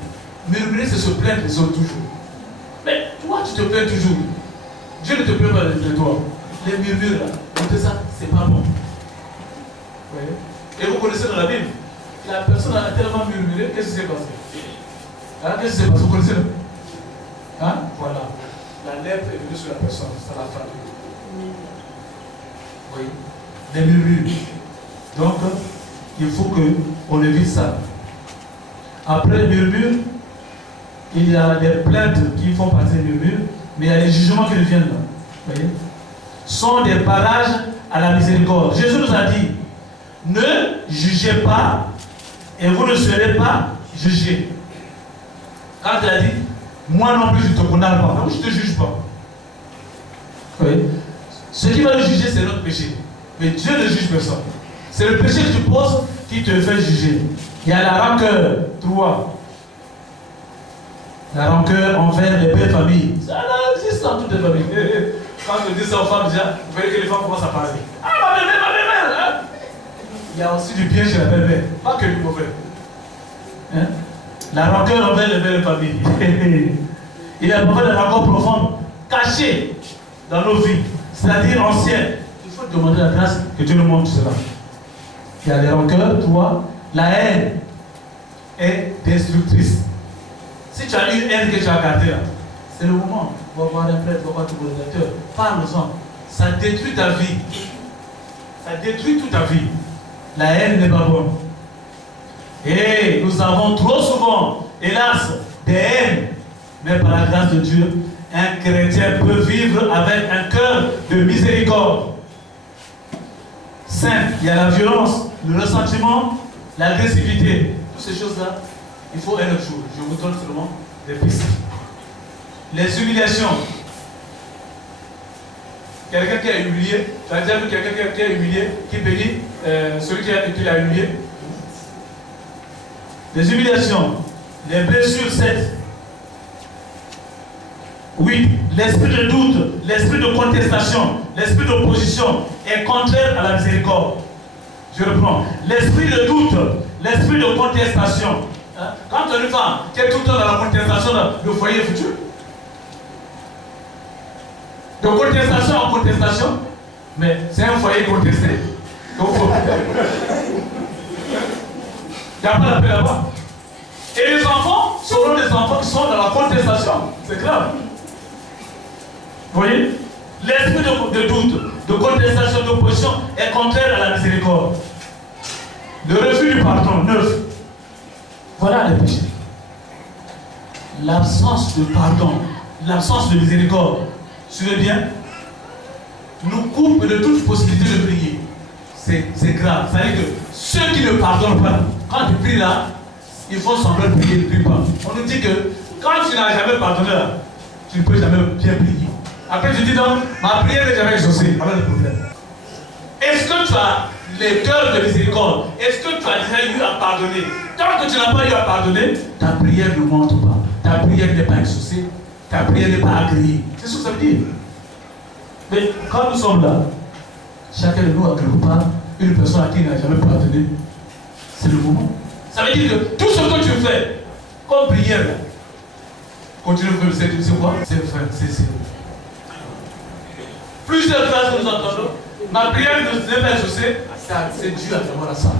Murmurer, c'est se plaindre les autres toujours. Mais toi, tu te plains toujours. Dieu ne te plaint pas de toi. Les murmures là, ça, c'est pas bon. Oui. Et vous connaissez dans la Bible, la personne a tellement murmuré, qu'est-ce qui s'est passé? Hein? Qu'est-ce qui s'est passé? Vous connaissez? Hein? Voilà. La lèpre est venue sur la personne, ça l'a frappé. Oui. Les murmures. Donc, il faut qu'on évite ça. Après les murmures, il y a des plaintes qui font partie des murmures, mais il y a les jugements qui reviennent là. Vous voyez? Sont des barrages à la miséricorde. Jésus nous a dit, ne jugez pas et vous ne serez pas jugés. Quand il a dit, moi non plus je ne te condamne pas, donc je ne te juge pas. Oui. Ce qui va nous juger, c'est notre péché. Mais Dieu ne juge personne. C'est le péché que tu poses qui te fait juger. Il y a la rancœur, 3. La rancœur envers les belles familles. Ça existe dans toutes les familles. Quand je dis ça aux femmes, déjà, vous voyez que les femmes commencent à parler. Ah, ma belle-mère, hein? Il y a aussi du bien chez la belle-mère, pas que du mauvais. Hein? La rancœur envers les belles familles. Il y a parfois des rancœurs profondes, cachées dans nos vies, c'est-à-dire anciennes. Il faut demander la grâce que Dieu nous montre cela. Il y a les rancœurs, 3. La haine est destructrice. Si tu as une haine que tu as gardée là, c'est le moment. Va voir un prêtre, va voir ton ordinateur. Parle-en. Ça détruit ta vie. Ça détruit toute ta vie. La haine n'est pas bonne. Et nous avons trop souvent, hélas, des haines. Mais par la grâce de Dieu, un chrétien peut vivre avec un cœur de miséricorde. 5. Il y a la violence, le ressentiment, l'agressivité. Toutes ces choses-là, il faut un autre jour. Je vous donne seulement des pistes. Les humiliations. Quelqu'un qui a humilié, tu as déjà vu quelqu'un qui a humilié, qui bénit celui qui l'a humilié? Les humiliations, les blessures, 7. 8. L'esprit de doute, l'esprit de contestation, l'esprit d'opposition est contraire à la miséricorde. Je reprends. L'esprit de doute, l'esprit de contestation, Hein? Quand tu as une femme qui est tout le temps dans la contestation, le foyer est foutu. De contestation en contestation, mais c'est un foyer contesté. Donc, il n'y a pas la paix là-bas. Et les enfants seront des enfants qui sont dans la contestation. C'est grave. Vous voyez? L'esprit de doute, de contestation, d'opposition est contraire à la miséricorde. Le refus du pardon, 9. Voilà les péchés. L'absence de pardon, l'absence de miséricorde, suivez bien, nous coupe de toute possibilité de prier. C'est grave. Ça veut dire que ceux qui ne pardonnent pas, quand tu pries là, ils font semblant de prier, ils ne prient pas. On nous dit que quand tu n'as jamais pardonné là, tu ne peux jamais bien prier. Après tu dis donc, ma prière n'est jamais exaucée. Voilà le problème. Est-ce que tu as les cœurs de miséricorde? Est-ce que tu as déjà eu à pardonner? Tant que tu n'as pas eu à pardonner, ta prière ne monte pas. Ta prière n'est pas exaucée. Ta prière n'est pas agréée. C'est ce que ça veut dire. Mais quand nous sommes là, chacun de nous n'agrée pas une personne à qui il n'a jamais pardonné. C'est le moment. Ça veut dire que tout ce que tu fais, comme prière, continue de faire, c'est quoi? C'est faire, c'est. Plusieurs phrases que nous entendons. Ma prière n'est pas exaucée, c'est Dieu à travers ça.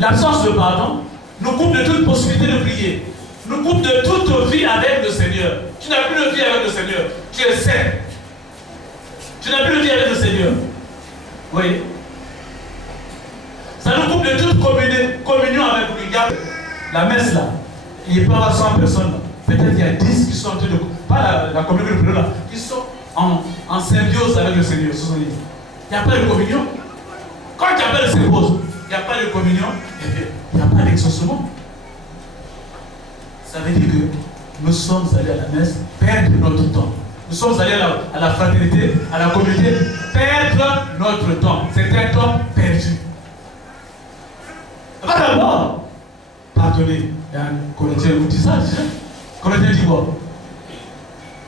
L'absence de pardon nous coupe de toute possibilité de prier. Nous coupe de toute vie avec le Seigneur. Tu n'as plus de vie avec le Seigneur. Tu es saint. Tu n'as plus de vie avec le Seigneur. Oui. Ça nous coupe de toute communion avec lui. La messe là, il n'y a pas 100 personnes. Peut-être il y a 10 qui sont en train de. Pas la communion de là, qui sont en symbiose avec le Seigneur. Il n'y a pas de communion. Quand il n'y a pas de symbiose, il n'y a pas de communion, il n'y a pas d'exaucement. Ça veut dire que nous sommes allés à la messe perdre notre temps. Nous sommes allés à la fraternité, à la communauté, perdre notre temps. C'est un temps perdu. Va d'abord pardonner. Corinthiens vous dit ça, Corinthiens dit quoi?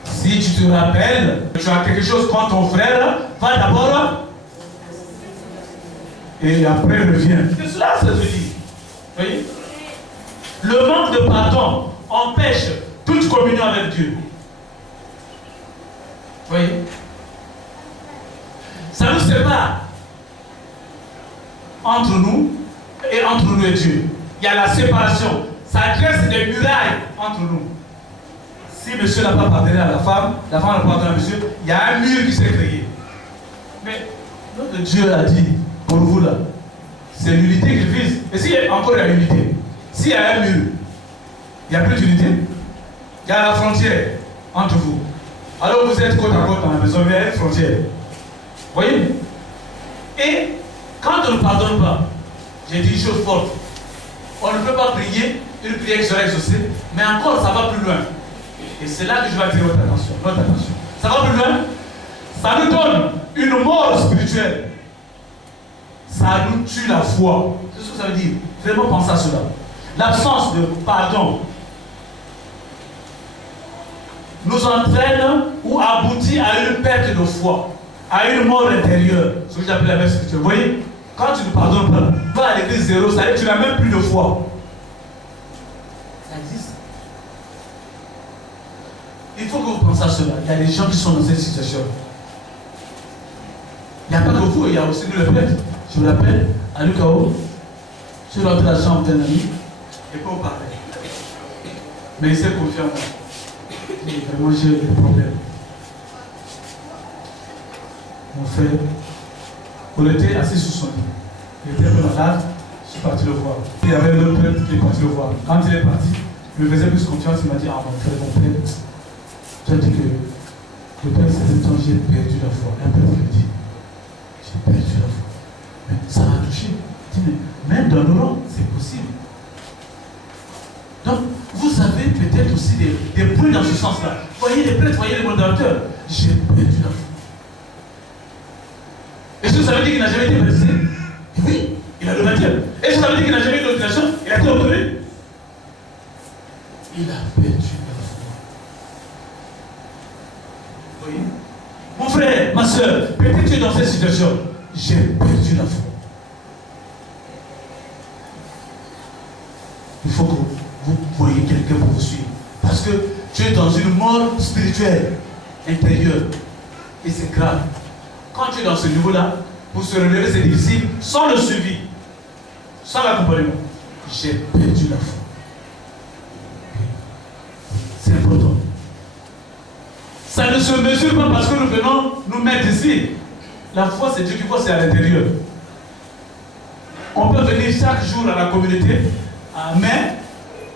Si tu te rappelles que tu as quelque chose contre ton frère, va d'abord et après reviens. C'est cela, ça se dit. Vous voyez? Le manque de pardon empêche toute communion avec Dieu. Vous voyez? Ça nous sépare entre nous et Dieu. Il y a la séparation. Ça dresse des murailles entre nous. Si monsieur n'a pas pardonné à la femme n'a pas pardonné à monsieur, il y a un mur qui s'est créé. Mais notre Dieu a dit, pour vous là, c'est l'unité qu'il vise. Et s'il y a encore une unité, s'il y a un mur, il n'y a plus d'unité. Il y a la frontière entre vous. Alors vous êtes côte à côte dans la maison, mais il y a une frontière. Vous voyez? Et quand on ne pardonne pas, j'ai dit une chose forte. On ne peut pas prier une prière qui sera exaucée, mais encore ça va plus loin. Et c'est là que je vais attirer votre attention. Ça va plus loin. Ça nous donne une mort spirituelle. Ça nous tue la foi. C'est ce que ça veut dire. Vraiment pensez à cela. L'absence de pardon nous entraîne ou aboutit à une perte de foi, à une mort intérieure. Ce que j'appelle la messe spirituelle. Vous voyez, quand tu ne pardonnes pas, tu vas à l'église zéro, ça veut dire que tu n'as même plus de foi. Ça existe. Il faut que vous pensiez à cela. Il y a des gens qui sont dans cette situation. Il n'y a pas que vous, il y a aussi nous le prêtre. Je vous rappelle, à Lucao, je suis rentré à la chambre d'un ami et pour parler. Mais il s'est confié en moi. Et vraiment, j'ai des problèmes. Mon frère, on était assis sous son lit. Il était un peu malade, je suis parti le voir. Il y avait l'autre prêtre qui est parti le voir. Quand il est parti, il me faisait plus confiance, il m'a dit, ah mon frère, tu as dit que depuis un certain temps, j'ai perdu la foi. Un prêtre me dit, j'ai perdu la foi. Mais ça m'a touché. Il dit, mais même dans nos rangs, c'est possible. Donc, vous avez peut-être aussi des bruits dans ce sens-là. Voyez les prêtres, voyez les modérateurs. J'ai perdu la foi. Est-ce que ça veut dire qu'il n'a jamais été baptisé? Oui, il a le baptême. Est-ce que ça veut dire qu'il n'a jamais eu d'ordination? Il a été ordonné? Il a perdu la foi. Vous voyez? Mon frère, ma soeur, peut-être tu es dans cette situation. J'ai perdu la foi. Il faut mort spirituelle, intérieure. Et c'est grave. Quand tu es dans ce niveau-là, pour se relever, c'est difficile, sans le suivi, sans l'accompagnement. J'ai perdu la foi. C'est important. Ça ne se mesure pas parce que nous venons nous mettre ici. La foi, c'est Dieu qui voit, c'est à l'intérieur. On peut venir chaque jour à la communauté, mais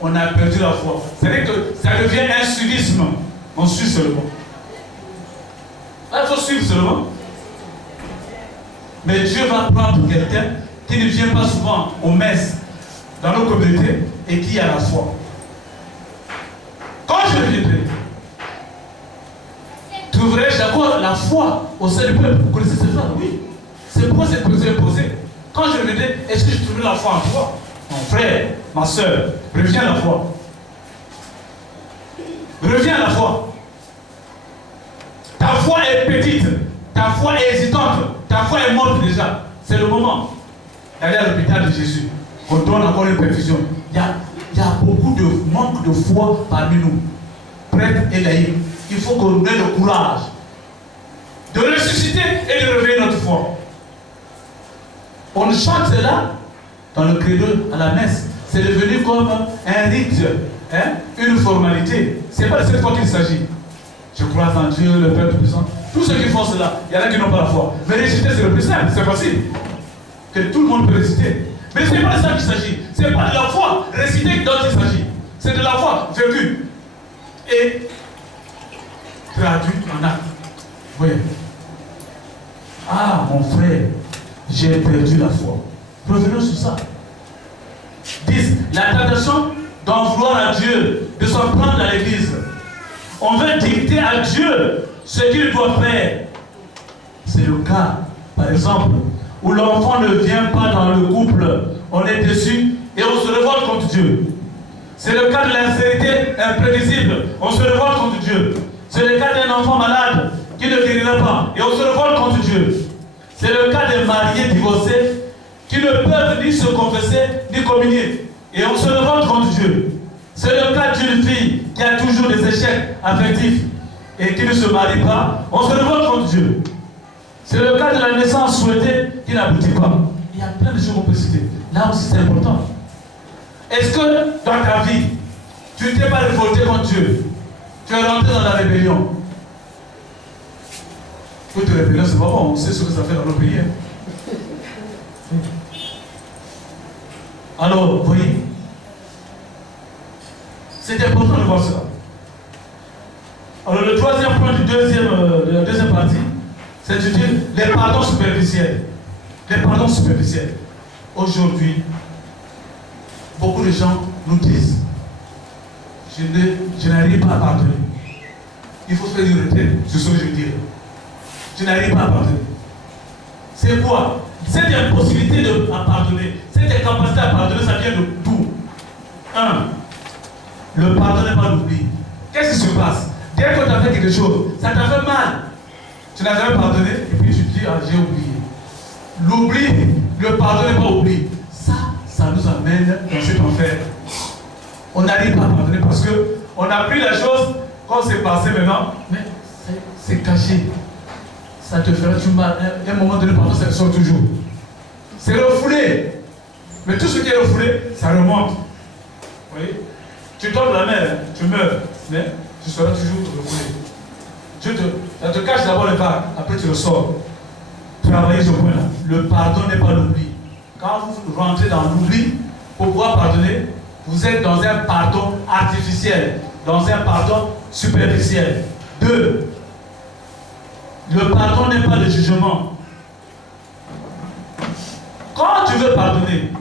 on a perdu la foi. C'est-à-dire que ça devient un suivisme. On suit seulement. Il faut suivre seulement. Mais Dieu va prendre quelqu'un qui ne vient pas souvent aux messes dans nos communautés et qui a la foi. Quand je viendrai, trouverai-je d'abord la foi au sein du peuple. Vous connaissez cette phrase? Oui. C'est pourquoi cette question est posée. Quand je reviendrai, est-ce que je trouverai la foi en toi? Mon frère, ma soeur, reviens à la foi. Reviens à la foi. Ta foi est petite, ta foi est hésitante, ta foi est morte déjà. C'est le moment d'aller à l'hôpital de Jésus. On donne encore une perfusion. Il y a beaucoup de manque de foi parmi nous, prêtres et laïcs. Il faut qu'on ait le courage de ressusciter et de réveiller notre foi. On chante cela dans le credo à la messe. C'est devenu comme un rite, une formalité. Ce n'est pas de cette foi qu'il s'agit. Je crois en Dieu, le Père Tout-Puissant. Tous ceux qui font cela, il y en a qui n'ont pas la foi. Mais réciter, c'est le plus simple, c'est facile. Que tout le monde peut réciter. Mais ce n'est pas de ça qu'il s'agit. Ce n'est pas de la foi récitée dont il s'agit. C'est de la foi vécue et traduite en acte. Voyez. Ah, mon frère, j'ai perdu la foi. Revenons sur ça. 10. La tentation d'en vouloir à Dieu, de s'en prendre à l'église. On veut dicter à Dieu ce qu'il doit faire. C'est le cas, par exemple, où l'enfant ne vient pas dans le couple, on est déçu et on se révolte contre Dieu. C'est le cas de l'insécurité imprévisible, on se révolte contre Dieu. C'est le cas d'un enfant malade qui ne guérira pas et on se révolte contre Dieu. C'est le cas des mariés divorcés qui ne peuvent ni se confesser ni communier et on se révolte contre Dieu. C'est le cas d'une fille qui a toujours des échecs affectifs et qui ne se marie pas, on se révolte contre Dieu. C'est le cas de la naissance souhaitée qui n'aboutit pas. Il y a plein de choses qu'on peut citer. Là aussi, c'est important. Est-ce que dans ta vie, tu ne t'es pas révolté contre Dieu? Tu es rentré dans la rébellion. Toute rébellion, c'est pas bon. On sait ce que ça fait dans nos pays. Alors, vous voyez, c'est important de voir cela. Alors, le troisième point de la deuxième partie, c'est de dire les pardons superficiels. Les pardons superficiels. Aujourd'hui, beaucoup de gens nous disent je n'arrive pas à pardonner. Il faut faire du retrait sur ce que je dis. Je n'arrive pas à pardonner. C'est quoi? Cette impossibilité de pardonner, cette incapacité à pardonner, ça vient de tout. 1. Le pardon n'est pas l'oubli. Qu'est-ce qui se passe? Dès que tu as fait quelque chose, ça t'a fait mal. Tu n'as jamais pardonné et puis tu te dis, ah, j'ai oublié. L'oubli, le pardon n'est pas oublié. Ça nous amène dans cet enfer. On n'arrive pas à pardonner parce qu'on a pris la chose quand c'est passé maintenant, mais c'est caché. Ça te fera du mal. À un moment donné, pardon, ça sort toujours. C'est refoulé. Mais tout ce qui est refoulé, ça remonte. Vous voyez? Tu tombes la mer, tu meurs, mais tu seras toujours refoulé. Ça te cache d'abord les vagues, après tu le sors. Travaillez ce point-là. Le pardon n'est pas l'oubli. Quand vous rentrez dans l'oubli, pour pouvoir pardonner, vous êtes dans un pardon artificiel, dans un pardon superficiel. 2. Le pardon n'est pas le jugement. Quand tu veux pardonner,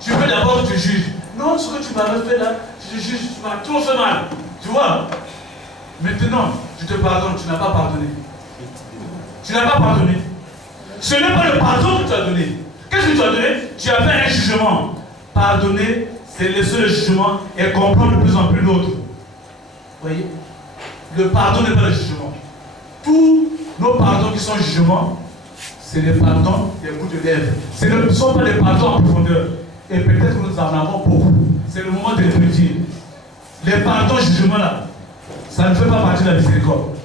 tu veux d'abord que tu juges. Non, ce que tu m'avais fait là, tu juges, tu m'as trop fait mal. Tu vois? Maintenant, je te pardonne, tu n'as pas pardonné. Tu n'as pas pardonné. Ce n'est pas le pardon que tu as donné. Qu'est-ce que tu as donné? Tu as fait un jugement. Pardonner, c'est laisser le jugement et comprendre de plus en plus l'autre. Vous voyez? Le pardon n'est pas le jugement. Tous nos pardons qui sont jugements, c'est les pardons des bouts de lèvres. Ce ne sont pas des pardons en profondeur. Et peut-être que nous en avons beaucoup. C'est le moment de les dire. Les pardons jugements là, ça ne fait pas partie de la miséricorde.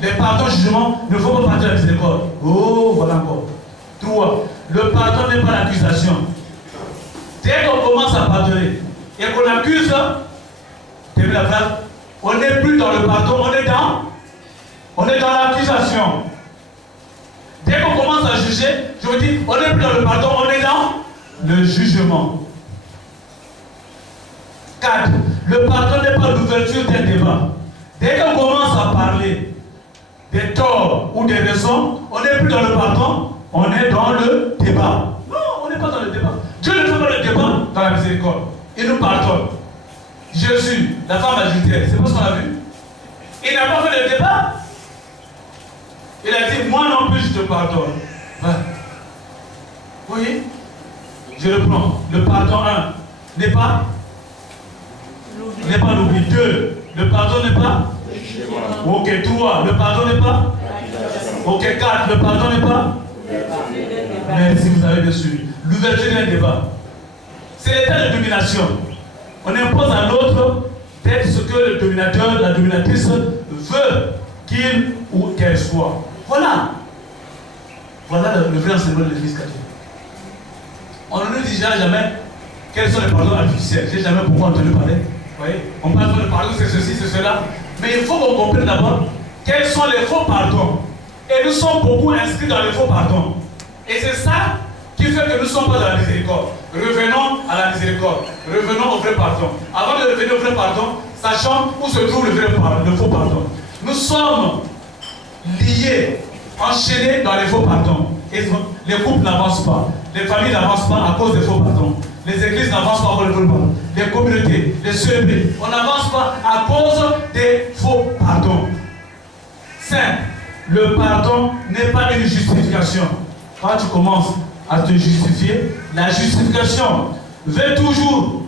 Les pardons, jugements ne font pas partie de la miséricorde. Oh, voilà encore. 3. Le pardon n'est pas l'accusation. Dès qu'on commence à pardonner et qu'on accuse, termine la phrase, on n'est plus dans le pardon, on est dans l'accusation. Dès qu'on commence à juger, je vous dis, on n'est plus dans le pardon, on est dans le jugement. 4. Le pardon n'est pas l'ouverture d'un débat. Dès qu'on commence à parler des torts ou des raisons, on n'est plus dans le pardon, on est dans le débat. Non, on n'est pas dans le débat. Dieu ne fait pas le débat dans la miséricorde. Il nous pardonne. Jésus, la femme adultère, c'est pas ce qu'on a vu. Il n'a pas fait le débat. Il a dit, moi non plus je te pardonne. Vous voyez? Je reprends. Le pardon 1 n'est pas l'oubli. 2, le pardon n'est pas. Ok, 3, le pardon n'est pas. Ok, 4, le pardon n'est pas. Mais si vous avez bien suivi, l'ouverture d'un débat, c'est l'état de domination. On impose à l'autre d'être ce que le dominateur, la dominatrice veut qu'il ou qu'elle soit. Voilà. Voilà le vrai enseignement de l'Église catholique. On ne nous dit jamais quels sont les pardons artificiels. J'ai jamais beaucoup entendu parler. Vous voyez? On parle de pardon, c'est ceci, c'est cela. Mais il faut qu'on comprenne d'abord quels sont les faux pardons. Et nous sommes beaucoup inscrits dans les faux pardons. Et c'est ça qui fait que nous ne sommes pas dans la miséricorde. Revenons à la miséricorde. Revenons au vrai pardon. Avant de revenir au vrai pardon, sachant où se trouve le faux pardon. Nous sommes liés, enchaînés dans les faux pardons. Et les couples n'avancent pas. Les familles n'avancent pas à cause des faux pardons. Les églises n'avancent pas à cause des faux pardons. Les communautés, les CEP, on n'avance pas à cause des faux pardons. 5. Le pardon n'est pas une justification. Quand tu commences à te justifier, la justification veut toujours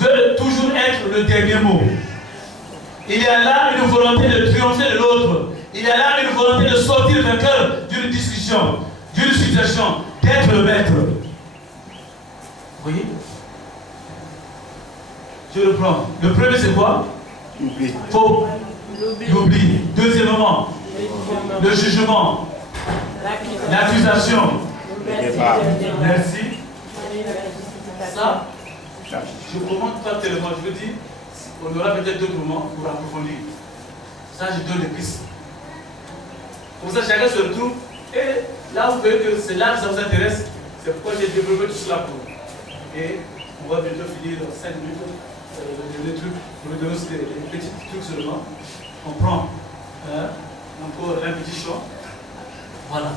être le dernier mot. Il y a là une volonté de triompher de l'autre. Il y a là une volonté de sortir vainqueur d'une discussion, d'une situation, d'être le maître. Vous voyez? Je reprends. Le premier, c'est quoi? Faux. L'oubli. Deuxièmement, le jugement. L'accusation. Merci. Ça, je ne commente pas tellement. Je veux dire, on aura peut-être d'autres moments pour approfondir. Ça, je donne des pistes. Comme ça, chacun se retrouve. Et là, vous voyez que c'est là que ça vous intéresse. C'est pourquoi j'ai développé tout cela pour vous. Et on va bientôt finir dans 5 minutes. Le truc, pour vous donner aussi des petits trucs seulement. On prend encore un petit choix. Voilà.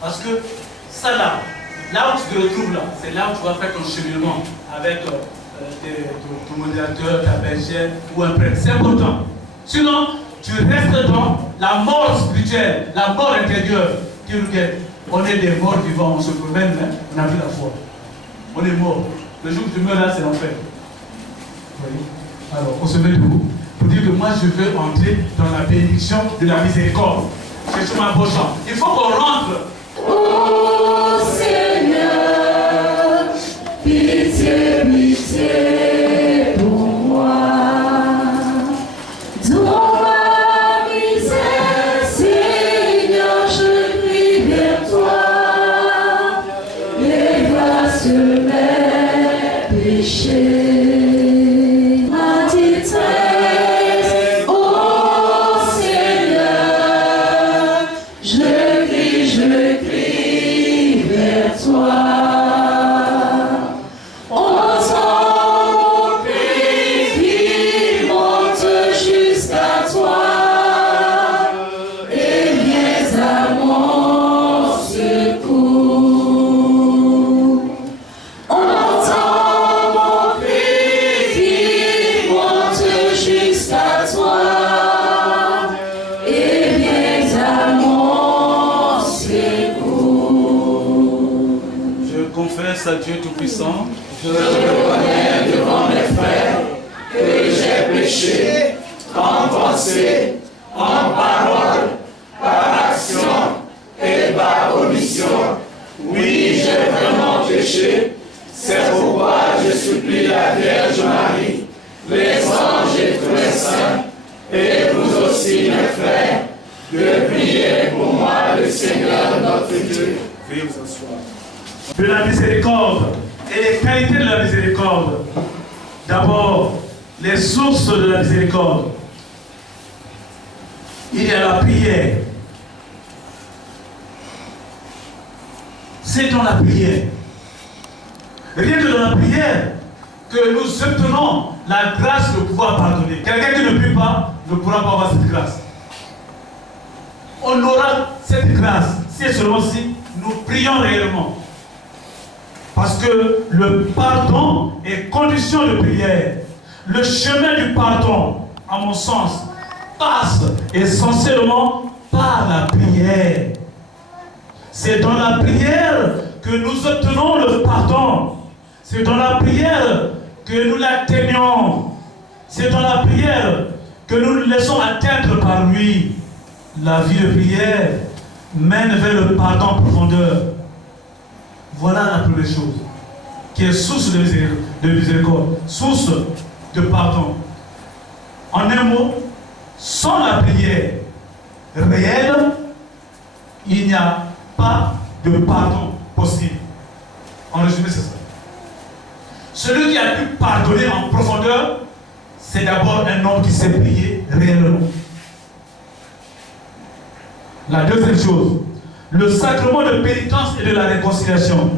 Parce que ça là où tu te retrouves là, c'est là où tu vas faire ton cheminement avec ton modérateur, ta bergère ou un prêtre. C'est important. Sinon, tu restes dans la mort spirituelle, la mort intérieure qui nous guette. On est des morts vivants, on se promène, hein, on n'a plus la foi. On est mort. Le jour où tu meurs là, c'est l'enfer. Alors, on se met debout pour dire que moi je veux entrer dans la bénédiction de la miséricorde. C'est sur ma prochaine. Il faut qu'on rentre. Oh Seigneur, pitié, pitié pour moi. Dans ma misère, Seigneur, je prie vers toi. Efface mes péchés. À Dieu Tout-Puissant, je reconnais devant mes frères que j'ai péché en pensée, en parole, par action et par omission. Oui, j'ai vraiment péché. C'est pourquoi je supplie la Vierge Marie, les et vous aussi, mes frères, de prier pour moi le Seigneur notre Dieu. Veuillez vous asseoir. De la miséricorde et les qualités de la miséricorde. D'abord, les sources de la miséricorde. Il y a la prière. C'est dans la prière. Rien que dans la prière que nous obtenons la grâce de pouvoir pardonner. Quelqu'un qui ne prie pas ne pourra pas avoir cette grâce. On aura cette grâce si et seulement si nous prions réellement. Parce que le pardon est condition de prière. Le chemin du pardon, à mon sens, passe essentiellement par la prière. C'est dans la prière que nous obtenons le pardon. C'est dans la prière que nous l'atteignons. C'est dans la prière que nous nous laissons atteindre par lui. La vie de prière mène vers le pardon en profondeur. Voilà la première chose, qui est source de miséricorde, source de pardon. En un mot, sans la prière réelle, il n'y a pas de pardon possible. En résumé, c'est ça. Celui qui a pu pardonner en profondeur, c'est d'abord un homme qui sait prier réellement. La deuxième chose, le sacrement de pénitence et de la réconciliation.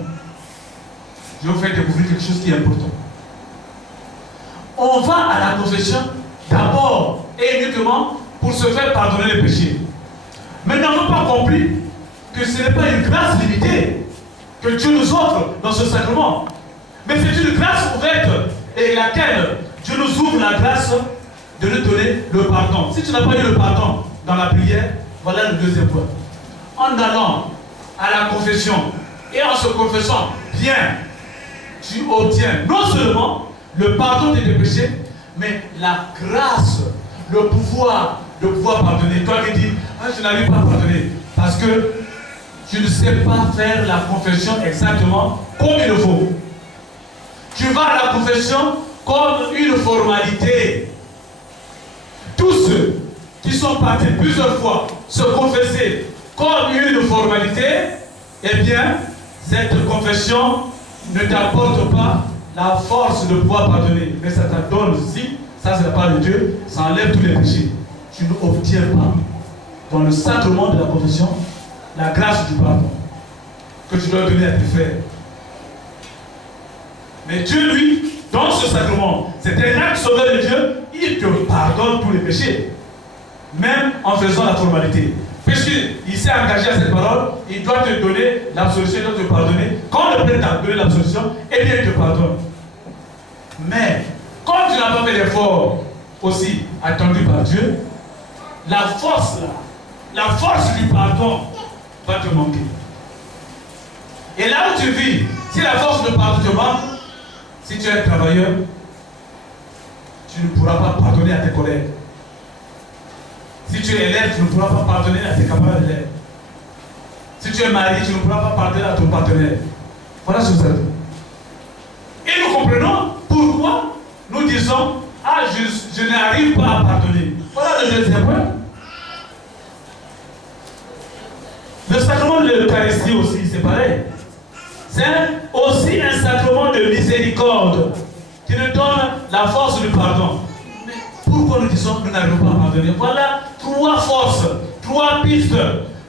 Je vais vous faire découvrir quelque chose qui est important. On va à la confession d'abord et uniquement pour se faire pardonner les péchés. Mais nous n'avons pas compris que ce n'est pas une grâce limitée que Dieu nous offre dans ce sacrement. Mais c'est une grâce ouverte et laquelle Dieu nous ouvre la grâce de nous donner le pardon. Si tu n'as pas eu le pardon dans la prière, voilà le deuxième point. En allant à la confession et en se confessant bien, tu obtiens non seulement le pardon de tes péchés, mais la grâce, le pouvoir de pouvoir pardonner. Toi qui dis, je n'arrive pas à pardonner parce que tu ne sais pas faire la confession exactement comme il le faut. Tu vas à la confession comme une formalité. Tous ceux qui sont partis plusieurs fois se confesser comme une formalité, eh bien, cette confession ne t'apporte pas la force de pouvoir pardonner. Mais ça te donne aussi, ça c'est la part de Dieu, ça enlève tous les péchés. Tu n'obtiens pas, dans le sacrement de la confession, la grâce du pardon que tu dois donner à tes frères. Mais Dieu, lui, dans ce sacrement, c'est un acte sauveur de Dieu, il te pardonne tous les péchés. Même en faisant la formalité. Puisqu'il s'est engagé à cette parole, il doit te donner l'absolution, il doit te pardonner. Quand le prêtre t'a donné l'absolution, eh bien il te pardonne. Mais, comme tu n'as pas fait l'effort aussi attendu par Dieu, la force du pardon va te manquer. Et là où tu vis, si la force de pardon te manque, si tu es un travailleur, tu ne pourras pas pardonner à tes collègues. Si tu es élève, tu ne pourras pas pardonner à tes camarades d'élèves. Si tu es marié, tu ne pourras pas pardonner à ton partenaire. Voilà ce que ça dit. Et nous comprenons pourquoi nous disons, je n'arrive pas à pardonner. Voilà le deuxième point. Le sacrement de l'Eucharistie aussi, c'est pareil. C'est aussi un sacrement de miséricorde qui nous donne la force du pardon. Mais pourquoi nous disons que nous n'arrivons pas à pardonner? Voilà trois forces, trois pistes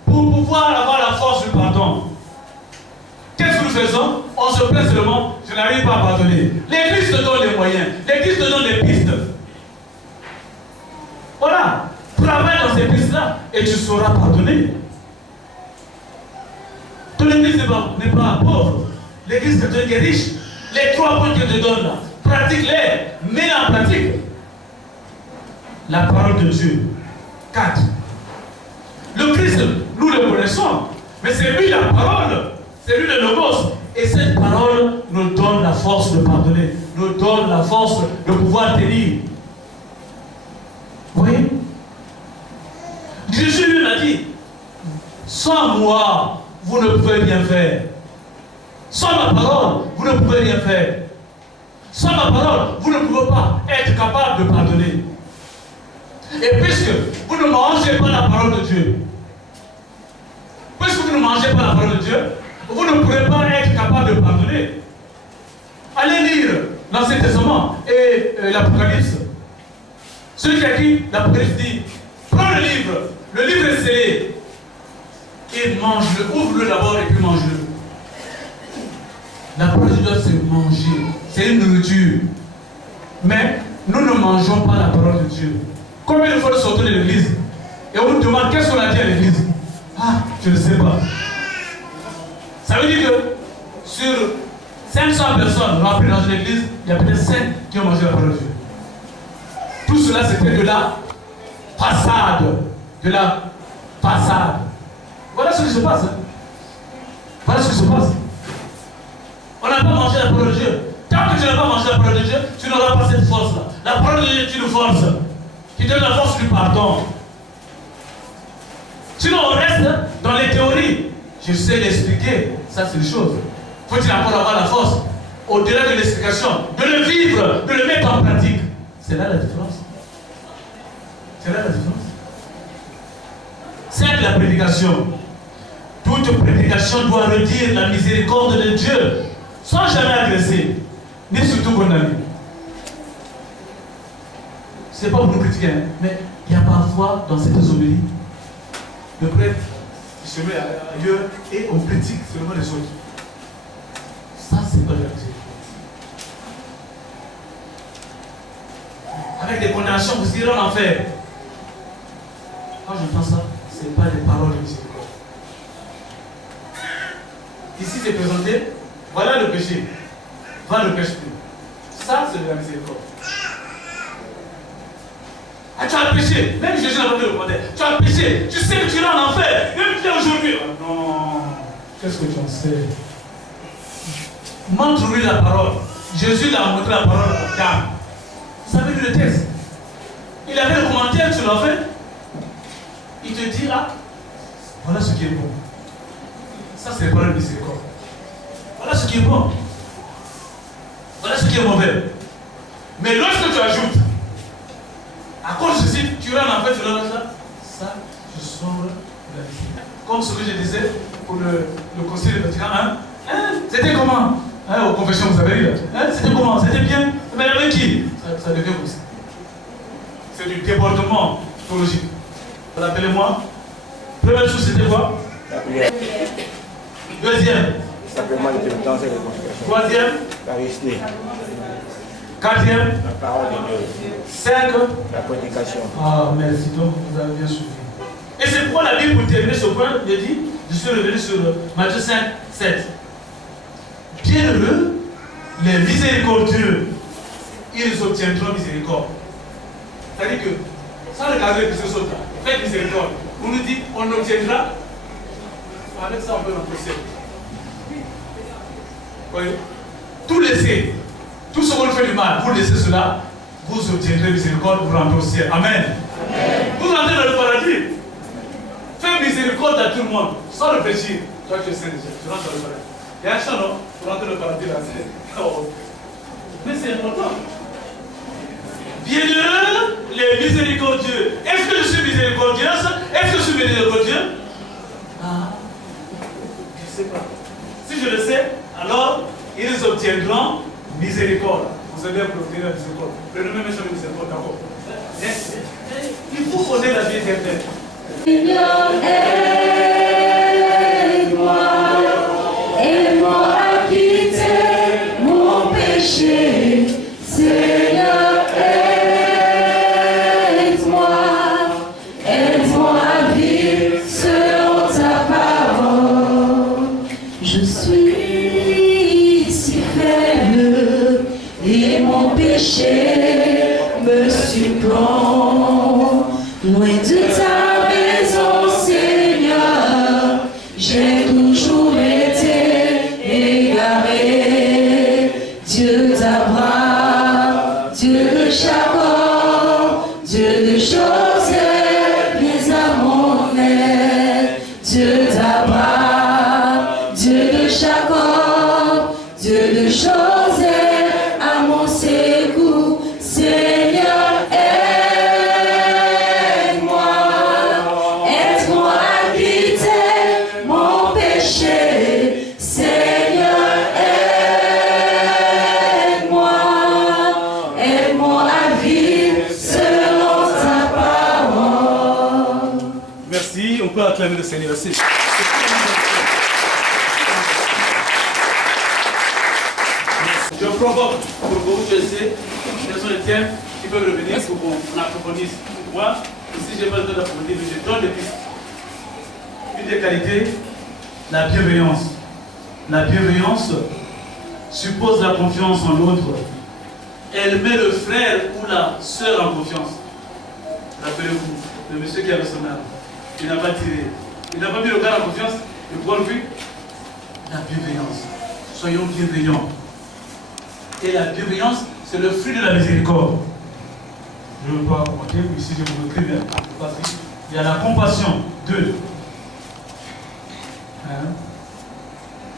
pour pouvoir avoir la force du pardon. Qu'est-ce que nous faisons? On se plaint seulement, je n'arrive pas à pardonner. L'Église te donne les moyens, l'Église te donne les pistes. Voilà, travaille dans ces pistes-là et tu sauras pardonner. Ton Église n'est pas pauvre. L'Église catholique est riche. Les trois points qu'elle te donne là, pratique-les, mets-les en pratique. La parole de Dieu. 4. Le Christ, nous le connaissons, mais c'est lui la parole, c'est lui le logos. Et cette parole nous donne la force de pardonner, nous donne la force de pouvoir tenir. Vous voyez? Jésus lui a dit, sans moi, vous ne pouvez rien faire. Sans ma parole, vous ne pouvez rien faire. Sans ma parole, vous ne pouvez pas être capable de pardonner. Et puisque vous ne mangez pas la parole de Dieu, puisque vous ne mangez pas la parole de Dieu, vous ne pourrez pas être capable de pardonner. Allez lire l'Ancien Testament et l'Apocalypse. Celui qui a dit, l'Apocalypse dit, prends le livre est scellé, et mange-le, ouvre-le d'abord et puis mange-le. La parole de Dieu doit se manger, c'est une nourriture. Mais nous ne mangeons pas la parole de Dieu. Combien de fois nous sortons de l'église et on nous demande qu'est-ce qu'on a dit à l'église? Ah, je ne sais pas. Ça veut dire que sur 500 personnes rentrées dans une église, il y a peut-être 5 qui ont mangé la parole de Dieu. Tout cela, c'était de la façade. De la façade. Voilà ce qui se passe. Voilà ce qui se passe. On n'a pas mangé la parole de Dieu. Tant que tu n'as pas mangé la parole de Dieu, tu n'auras pas cette force-là. La parole de Dieu est une force qui donne la force du pardon. Sinon, on reste dans les théories. Je sais l'expliquer, ça c'est une chose. Faut-il encore avoir la force, au-delà de l'explication, de le vivre, de le mettre en pratique? C'est là la différence. C'est là la différence. C'est la prédication. Toute prédication doit redire la miséricorde de Dieu, sans jamais agresser, ni surtout condamner. C'est pas pour nous critiquer, hein, mais il y a parfois dans cette homélie, le prêtre qui se met ailleurs et on critique seulement les autres. Ça, c'est pas de la miséricorde. Avec des condamnations, vous irez en enfer. Quand je pense ça, ce n'est pas des paroles de miséricorde. Ici, c'est présenté, voilà le péché. Va ne pêche plus. Ça, c'est de la miséricorde. Ah, tu as péché. Même Jésus n'a pas de demander. Tu as péché. Tu sais que tu iras en enfer. Même tu es aujourd'hui. Oh, non. Qu'est-ce que tu en sais? Montre-lui la parole. Jésus l'a montré la parole à la dame. Vous savez le texte. Il avait le commentaire sur l'enfer. Il te dit là, voilà ce qui est bon. Ça, c'est les paroles de miséricorde. Voilà ce qui est bon. Voilà ce qui est mauvais. Mais lorsque tu ajoutes, à cause de ceci, tu iras en enfer, tu iras ça, ça, je sauve la vie. Comme ce que je disais pour le Conseil de Vatican I. C'était comment? Aux confessions, vous avez vu. C'était comment? C'était bien. Mais avec qui? Ça devient comme ça. C'est du débordement théologique. Rappelez-moi. Première chose, c'était quoi? La prière. Deuxième. Sacrement de pénitence et de consécration. Troisième. L'Eucharistie. Quatrième. La parole de Dieu. 5. La prédication. Ah, merci. Donc, vous avez bien suivi. Et c'est pourquoi la Bible, pour terminer ce point, me dit, je suis revenu sur Matthieu 5, 7. Bienheureux, les miséricordieux, ils obtiendront miséricorde. C'est-à-dire que, sans regarder les choses autres, faites miséricorde. On nous dit, on obtiendra. Avec ça, on peut l'embrasser. Voyez, tout laissez, tout ce qu'on fait du mal, vous laissez cela, vous obtiendrez miséricorde, vous rentrez au ciel. Amen. Amen. Vous rentrez dans le paradis. Fais miséricorde à tout le monde, sans réfléchir. Toi, tu es saint déjà, tu rentres dans le paradis. Il y a un chant, non? Pour rentrer dans le paradis, là, c'est. Oh. Mais c'est important. Bienheureux les miséricordieux. Est-ce que je suis miséricordieuse? Est-ce que je suis miséricordieux? Ah, je ne sais pas. Si je le sais, alors ils obtiendront miséricorde. Vous avez pour obtenir la miséricorde. Prenez mes choses de miséricorde, d'accord? Il faut connaître la vie éternelle. Seigneur, aide-moi à quitter mon péché. Seigneur, aide-moi à vivre selon ta parole. Je suis si faible et mon péché me surprend. Loin de ta maison, Seigneur, j'ai toujours été égaré. Dieu d'Abraham, Dieu de Jacob, Dieu de Joseph, viens à mon aide. Dieu d'Abraham, Dieu de Jacob, Dieu de Joseph, à mon secours, Seigneur, aide. peut acclamer le Seigneur. Je provoque pour vous, je sais quels sont les thèmes qui peuvent revenir pour qu'on approfondisse. Moi, ici, je n'ai pas le temps d'approfondir, mais je donne des pistes. Une des qualités, la bienveillance. La bienveillance suppose la confiance en l'autre. Elle met le frère ou la sœur en confiance. Rappelez-vous, le monsieur qui avait son arme, il n'a pas tiré. Il n'a pas mis le gars en confiance. Et pour le but, la bienveillance. Soyons bienveillants. Et la bienveillance, c'est le fruit de la miséricorde. Je ne veux pas commenter, mais ici je vous écris bien. Il y a la compassion. 2. Hein?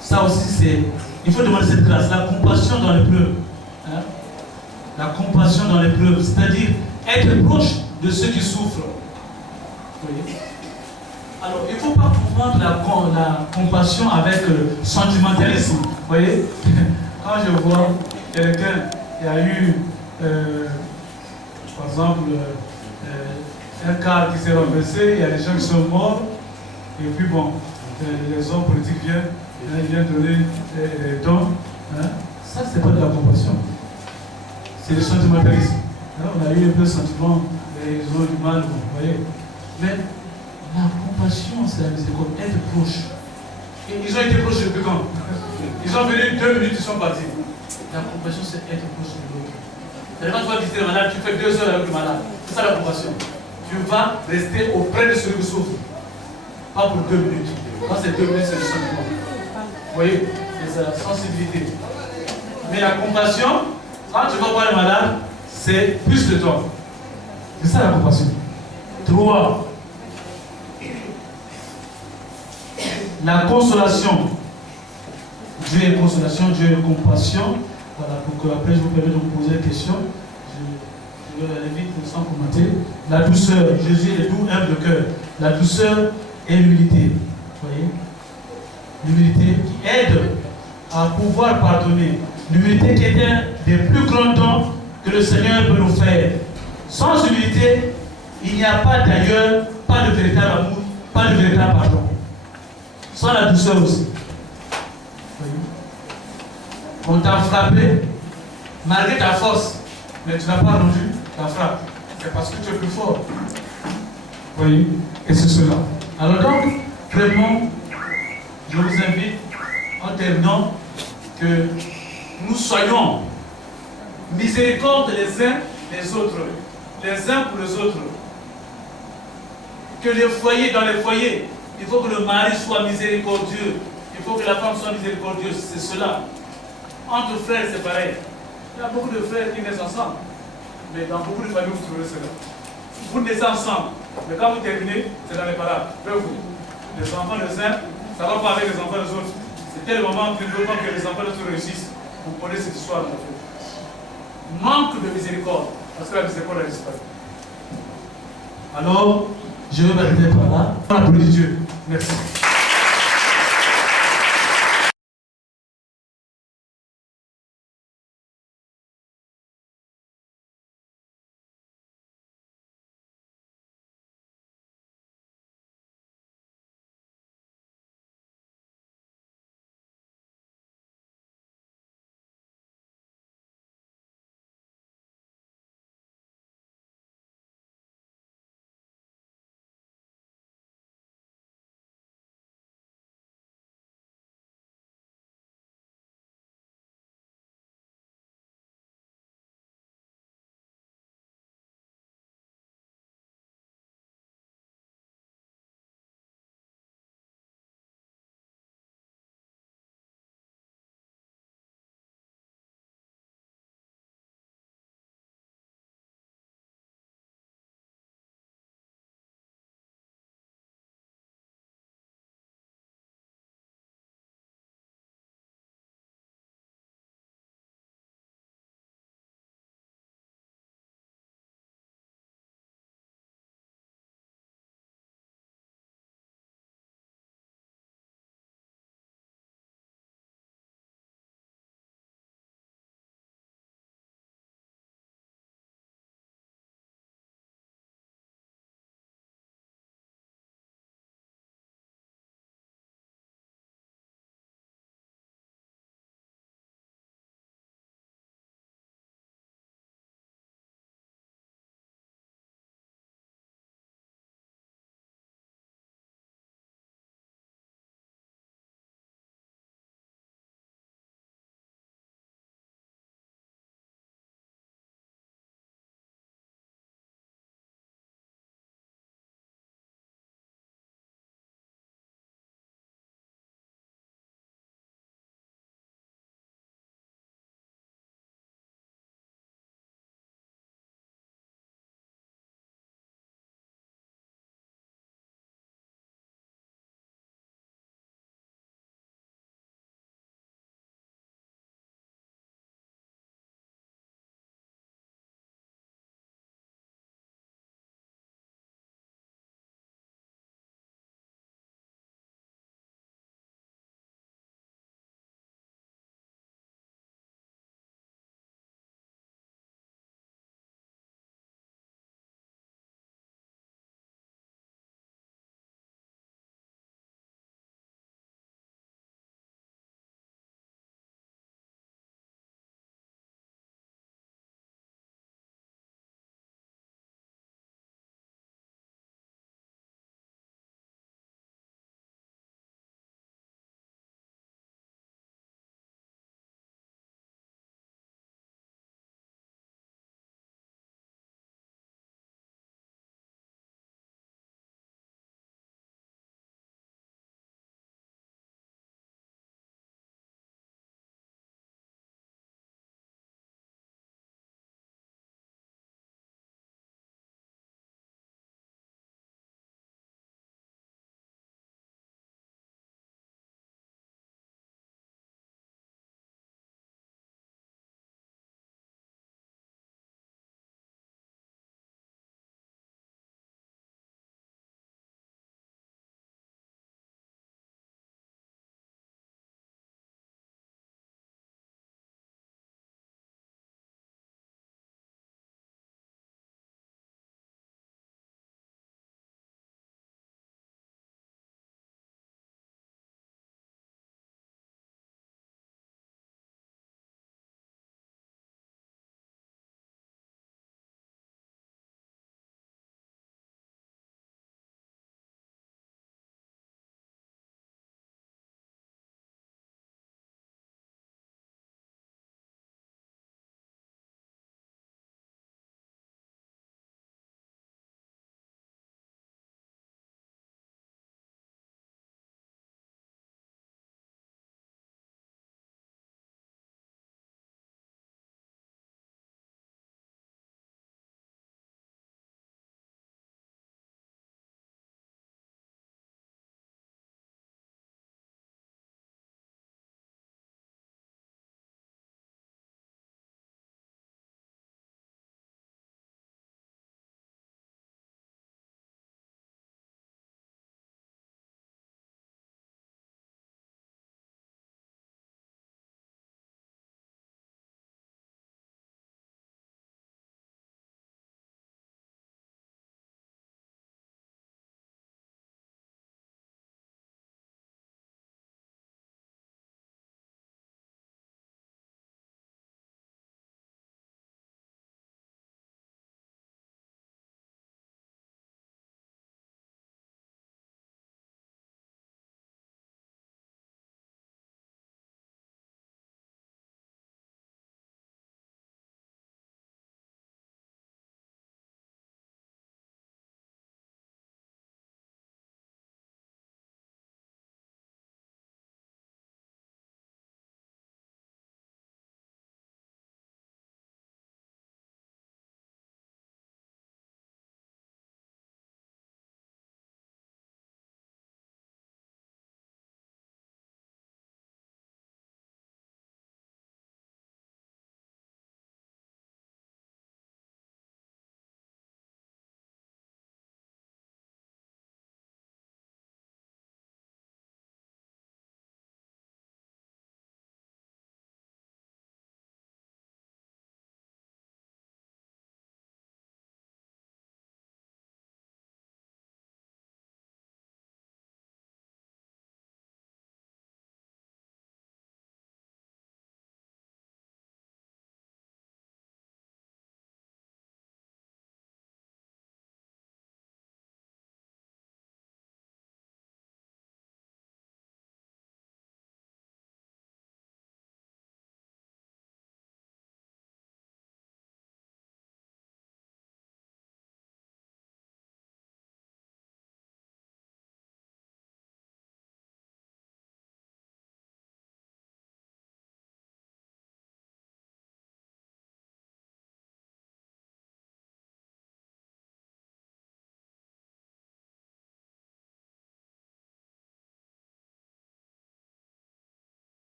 Ça aussi, c'est. Il faut demander cette grâce. La compassion dans l'épreuve. Hein? La compassion dans l'épreuve, c'est-à-dire être proche de ceux qui souffrent. Vous voyez? Alors, il ne faut pas confondre la compassion avec le sentimentalisme. Vous voyez? Quand je vois quelqu'un qui a eu, par exemple, un car qui s'est renversé, il y a des gens qui sont morts, et puis bon, les hommes politiques viennent donner des dons. Hein? Ça, c'est pas de la compassion. C'est le sentimentalisme. Hein? On a eu un peu le sentiment, ils ont du mal, vous voyez. Mais la compassion, c'est la miséricorde, être proche. Et ils ont été proches depuis quand? Ils ont venu 2 minutes, ils sont partis. La compassion, c'est être proche de l'autre. Quand tu vas visiter le malade, tu fais 2 heures avec le malade. C'est ça la compassion. Tu vas rester auprès de celui qui souffre. Pas pour 2 minutes. Quand c'est 2 minutes, c'est le sentiment. Vous voyez, c'est la sensibilité. Mais la compassion, quand tu vas voir le malade, c'est plus de toi. C'est ça la compassion. 3. La consolation. Dieu est consolation, Dieu est compassion. Voilà, pour que après je vous permette de vous poser des questions. Je vais aller vite sans commenter. La douceur. Jésus est doux, humble de cœur. La douceur et l'humilité. Vous voyez? L'humilité qui aide à pouvoir pardonner. L'humilité qui est un des plus grands dons que le Seigneur peut nous faire. Sans humilité, il n'y a pas d'ailleurs, pas de véritable amour, pas de véritable pardon. Sans la douceur aussi. On t'a frappé, malgré ta force, mais tu n'as pas rendu ta frappe. C'est parce que tu es plus fort. Vous voyez? Et c'est cela. Alors donc, vraiment, je vous invite, en terminant, que nous soyons miséricorde les uns les autres, les uns pour les autres. Que les foyers, dans les foyers, il faut que le mari soit miséricordieux, il faut que la femme soit miséricordieuse, c'est cela. Entre frères, c'est pareil. Il y a beaucoup de frères qui naissent ensemble, mais dans beaucoup de familles, vous trouverez cela. Vous naissez ensemble, mais quand vous terminez, c'est dans les parades. Vous, les enfants des uns, ça ne va pas avec les enfants des autres. C'est tel moment qu'il ne veut pas que les enfants des autres réussissent. Vous connaissez cette histoire, en fait. Manque de miséricorde, parce que la miséricorde a disparu. Alors, je vais m'arrêter par là. On applaudit Dieu. Merci.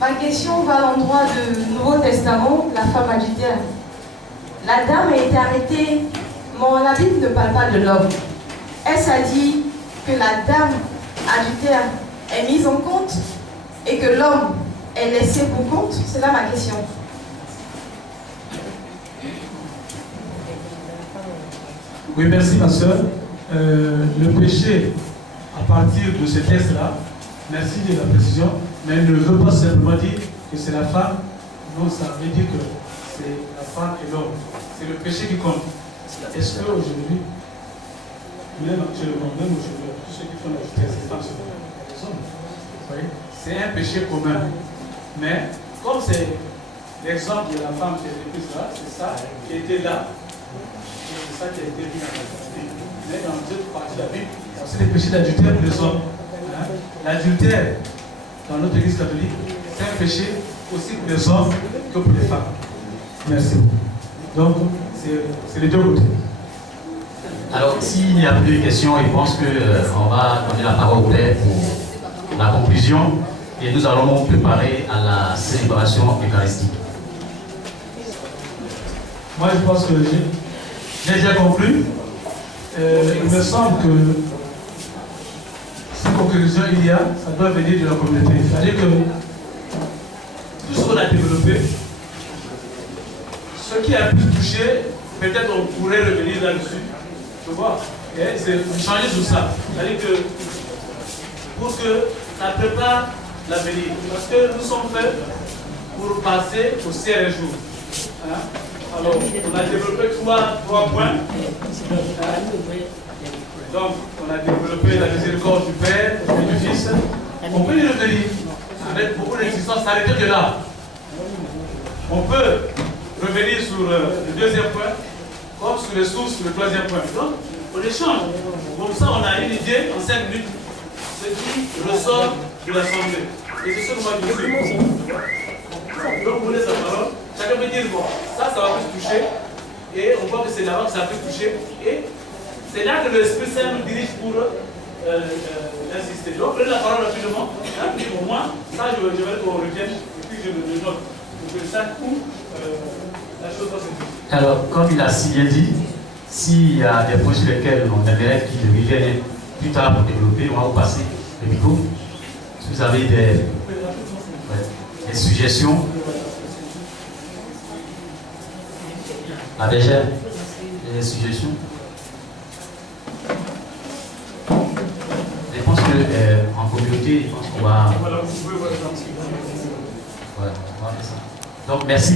Ma question va à l'endroit du Nouveau Testament, la femme adultère. La dame a été arrêtée, mais la Bible ne parle pas de l'homme. Est-ce à dire que la dame adultère est mise en compte et que l'homme est laissé pour compte? C'est là ma question. Oui, merci ma soeur. Le péché, à partir de ce texte-là, merci de la précision, mais ne veut pas simplement dire que c'est la femme. Non, ça veut dire que c'est la femme et l'homme. C'est le péché qui compte. Est-ce qu'aujourd'hui, même actuellement, même aujourd'hui, tous ceux qui font la justice, c'est pas les hommes. Vous voyez, c'est un péché commun. Mais comme c'est l'exemple de la femme qui était prise là, c'est ça qui était là. C'est ça qui a été mis en place. Mais dans d'autres parties de la Bible, c'est le péché d'adultère pour les hommes. Hein? L'adultère, dans notre église catholique, c'est un péché aussi pour les hommes que pour les femmes. Merci. Donc, c'est les deux côtés. Alors, s'il n'y a plus de questions, je pense qu'on va donner la parole au Père pour la conclusion et nous allons nous préparer à la célébration eucharistique. Moi, je pense que j'ai déjà conclu. Il me semble que cette conclusion ça doit venir de la communauté. C'est-à-dire que tout ce qu'on a développé, ce qui a pu toucher, peut-être on pourrait revenir là-dessus. Tu vois, c'est changer tout ça. C'est-à-dire que pour que ça prépare l'avenir. Parce que nous sommes faits pour passer au ciel un jour. Hein? Alors, on a développé trois points. Donc, on a développé la miséricorde du Père et du Fils. On peut y revenir avec beaucoup d'existence, s'arrêter de là. On peut revenir sur le deuxième point, comme sur les sources, le troisième point. Donc, on échange. Comme ça, on a une idée en 5 minutes, ce qui ressort de l'Assemblée. Et c'est ce que moi je dis. Donc, vous laissez la parole. Chacun peut dire, bon, ça va plus toucher. Et on voit que c'est là-bas que ça peut toucher. Et c'est là que l'Esprit Saint nous dirige pour insister. Donc, prenez la parole rapidement. Hein, puis au moins, ça, je vais qu'on revienne. Et puis, je le note. Pour que je sache où la chose va se dire. Alors, comme il a si bien dit, s'il y a des points sur lesquels on aimerait qu'il revienne plus tard pour développer, on va vous passer le micro. Si vous avez des suggestions. La Bégère, des suggestions. Je pense qu'en communauté, je pense qu'on va. Voilà, on va faire ça. Donc, merci.